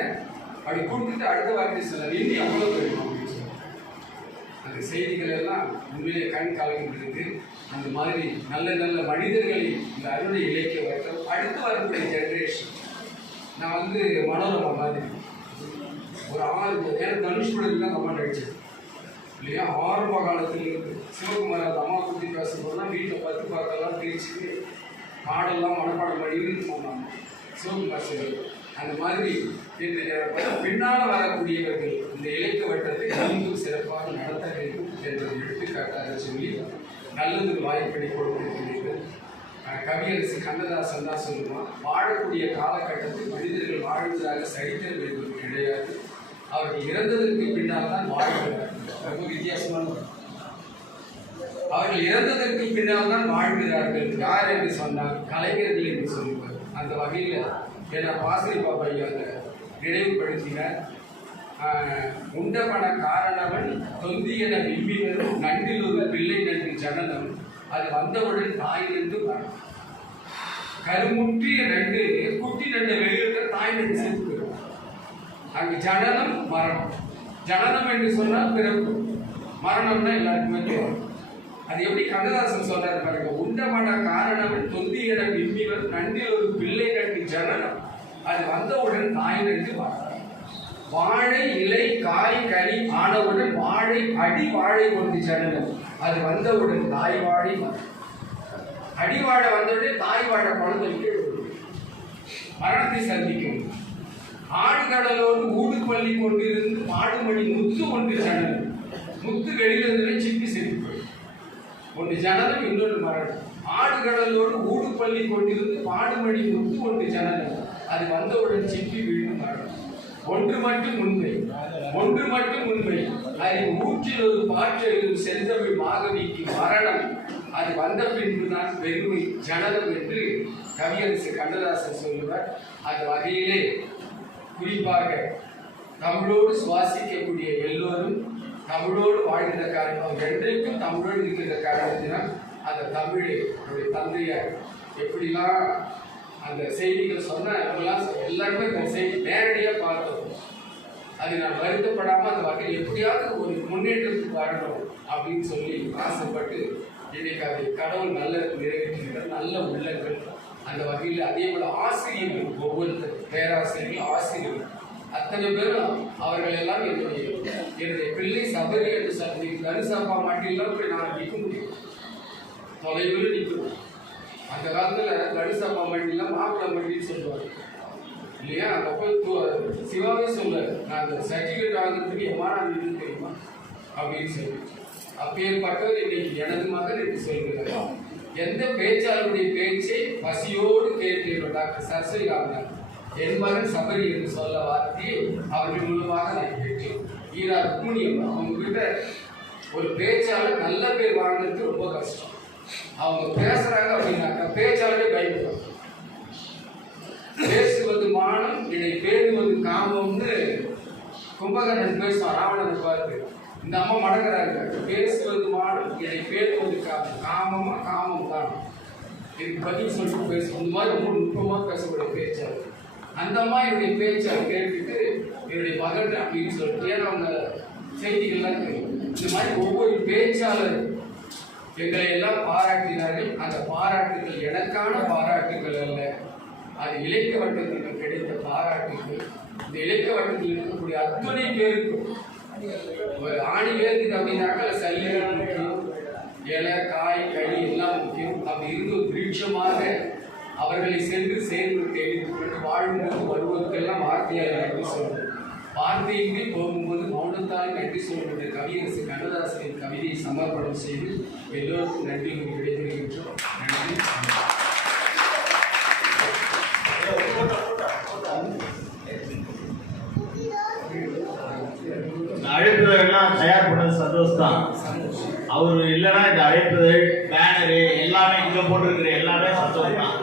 அப்படி கொடுத்துட்டு அடுத்த வார்த்தை சொன்னார், இன்னும் எவ்வளவு பெரிய அப்படின்னு சொன்னார். அந்த செய்திகள் எல்லாம் உண்மையிலே கண் கலங்கின்றது. அந்த மாதிரி நல்ல நல்ல மனிதர்களை இந்த அருளை இலக்கிய வட்டம் அடுத்து வரக்கூடிய ஜெனரேஷன். நான் வந்து மனோரமா மாதிரி ஒரு 6 எனக்கு தனுஷ்புடன் தான் கமெண்ட் அடிச்சது இல்லையா? ஆரம்ப காலத்தில் இருக்கு சிவகுமார் அந்த அம்மா பற்றி பேசும்போதுலாம் வீட்டில் 10 பாக்கெல்லாம் பிரிச்சுட்டு பாடெல்லாம் மனப்பாடம் பண்ணி போனாங்க சிவகுமார் சிவர். அந்த மாதிரி பின்னால் வரக்கூடியவர்கள் இந்த இலக்கிய வட்டத்தை இன்னும் சிறப்பாக நடத்த வேண்டும் என்பதை எடுத்துக்காட்டாக சொல்லி நல்லது வாய்ப்பை கொடுத்திருக்கிறீர்கள். கவியரசு கண்ணதாசன் தான் சொல்லுவான், வாழக்கூடிய காலகட்டத்தில் மனிதர்கள் வாழ்வதாக சரித்திரம் என்பது கிடையாது, அவர்கள் இறந்ததற்கு பின்னால் தான் வாழ்கிறார்கள். ரொம்ப வித்தியாசமான அவர்கள் இறந்ததற்கு பின்னால் தான் வாழ்கிறார்கள். யார் என்று சொன்னால் கலைஞர்கள் என்று சொல்லுவார். அந்த வகையில் என பாசிரி பாபா நினைவுபடுத்தினார். உண்டபண காரணவன் தொந்தியன விம்மினரும் நன்றில் ஒரு பிள்ளை நன்றி ஜனனம் அது வந்தவுடன் தாய் நின்று வரும். கருமுற்றிய 2 குட்டி 2 வெளியிட்ட தாய் நின்று சேர்த்து அங்கு ஜனனம் மரணம். ஜனனம் என்று சொன்னால் பிறப்பு, மரணம்னா எல்லாருக்குமே தெரியும். அது எப்படி கண்ணதாசன் சொல்றாரு பாருங்க, உண்டபண காரணவன் தொந்தியன விம்மினர் நன்றில் ஒரு பிள்ளை நன்றி ஜனனம் அது வந்தவுடன் தாய் நின்று வரும். வாழை இலை காய் கனி ஆனவுடன் வாழை அடி வாழை ஒன்று ஜனனம் அது வந்தவுடன் தாய் வாழை அடி வாழ வந்தவுடன் தாய் வாழ குழந்தைக்கு மரணத்தை சந்திக்கும். ஆடுகடலோடு ஊடு பள்ளி கொண்டிருந்து பாடுமணி முத்து ஒன்று ஜனனம் முத்து வெளியிலிருந்து சிப்பி செலுத்து ஒன்று ஜனனம் இன்னொன்று மரணம். ஆடுகடலோடு ஊடு பள்ளி கொண்டிருந்து பாடுமணி முத்து ஒன்று ஜனனம் அது வந்தவுடன் சிப்பி வீழும் மரணம். ஒன்று மட்டும் உண்மை, ஒன்று மட்டும் உண்மை, அதில் ஊற்றில் ஒரு பாற்றெழுதும் செந்தமிழ் மாகவிக்கு மரணம் அது வந்த பின்புதான் பெருமை ஜனனம் என்று கவியரசு கண்ணதாசன் சொல்லுவார். அந்த வகையிலே குறிப்பாக தமிழோடு சுவாசிக்கக்கூடிய எல்லோரும் தமிழோடு வாழ்கிற காரணம் என்றைக்கும் தமிழோடு இருக்கிற காரணத்தினால் அந்த தமிழை அவருடைய தந்தையார் எப்படிலாம் அந்த செய்திகள் சொன்ன எல்லாருமே அந்த செய்தி நேரடியாக பார்த்தோம். அது நான் வருத்தப்படாமல் அந்த வகையில் எப்படியாவது ஒரு முன்னேற்றத்துக்கு வரணும் அப்படின்னு சொல்லி ஆசைப்பட்டு இன்னைக்கு அதை கடவுள் நல்ல நிறைவேற்றுகிறார். நல்ல உள்ளங்கள் அந்த வகையில் அதே போல ஆசிரியர்கள் ஒவ்வொருத்தர் பேராசிரியர்கள் ஆசிரியர்கள் அத்தனை பேரும் அவர்கள் எல்லாம் என்னுடைய பிள்ளை சபரி என்று சொல்லி தனுசாப்பா மாட்டிலாம் போய் நான் நிற்க முடியும், தொலைவில் நிற்கணும். அந்த காலத்தில் தனுசாப்பா மாட்டிலாம் மாப்பிள்ளை மாட்டின்னு சொல்லுவாங்க இல்லையா? அப்போ சிவாவே சொல்றாரு, நான் அந்த சர்டிஃபிகேட் வாங்குறதுக்கு எவ்வாறு நின்று தெரியுமா அப்படின்னு சொல்லி அப்பேற்பட்டவர் இன்னைக்கு எனது மகன் என்று சொல்கிறார். எந்த பேச்சாளருடைய பேச்சை பசியோடு கேட்கிறோம் டாக்டர் சரஸ்வதி ராமநாத் என் மகன் சபரி என்று சொல்ல வார்த்தையை அவர்கள் மூலமாக நான் கேட்டேன். ஈரா ருக்மிணியம் அவங்க கிட்ட ஒரு பேச்சாளர் நல்ல பேர் வாங்கினது ரொம்ப கஷ்டம். அவங்க பேசுறாங்க அப்படின்னாக்கா பேச்சாளரே பயப்படுவாங்க. பேசுவது மானம் இதை பேசுவது காமம்னு கும்பகர்ணன் பேசுவான் ராவணனை பார்த்து. இந்த அம்மா மடக்கிறாங்க, பேசுவது மானம் இதை பேசுவது காமம். காமமா காமம் தான் இதுக்கு பதில் சொல்லிட்டு பேசுவோம். இந்த மாதிரி ரொம்ப நுட்பமாக பேசக்கூடிய பேச்சாளர். அந்த அம்மா என்னுடைய பேச்சை கேட்டுட்டு என்னுடைய மகன் அப்படின்னு சொல்லிட்டு ஏன்னா அவங்க செய்திகள்லாம் தெரியும். இந்த மாதிரி ஒவ்வொரு பேச்சாளர் எங்களை எல்லாம் பாராட்டினார்கள். அந்த பாராட்டுகள் எனக்கான பாராட்டுகள் அல்ல, அது இலக்கிய வட்டத்திற்கு கிடைத்த பாராட்டுகள். இந்த இலக்கிய வட்டத்தில் இருக்கக்கூடிய அத்தனை பேருக்கும் ஒரு ஆணி வேர்க்குது அப்படின்னாக்கா சல்லிகள் முக்கியம், இலை காய் கனி எல்லாம் முக்கியம். அப்படி இருந்து ஒரு விருட்சமாக அவர்களை சென்று சேர்ந்து தெரிந்து வாழும்போது வருவதற்கெல்லாம் வார்த்தையால் நன்றி சொல்வது, வார்த்தையின்றி போகும்போது மௌனத்தால் நன்றி சொல்வது கவியரசு கண்ணதாசனின் கவிதையை சமர்ப்பணம் செய்து எல்லோருக்கும் நன்றி விடைபெறுகின்றோம். நன்றி. அழைப்புதெல்லாம் தயார் பண்ணது சந்தோஷம் தான். அவர் இல்லைன்னா இந்த அழைப்புதல் பேனரு எல்லாமே இங்கே போட்டிருக்கிற எல்லாமே சந்தோஷம் தான்.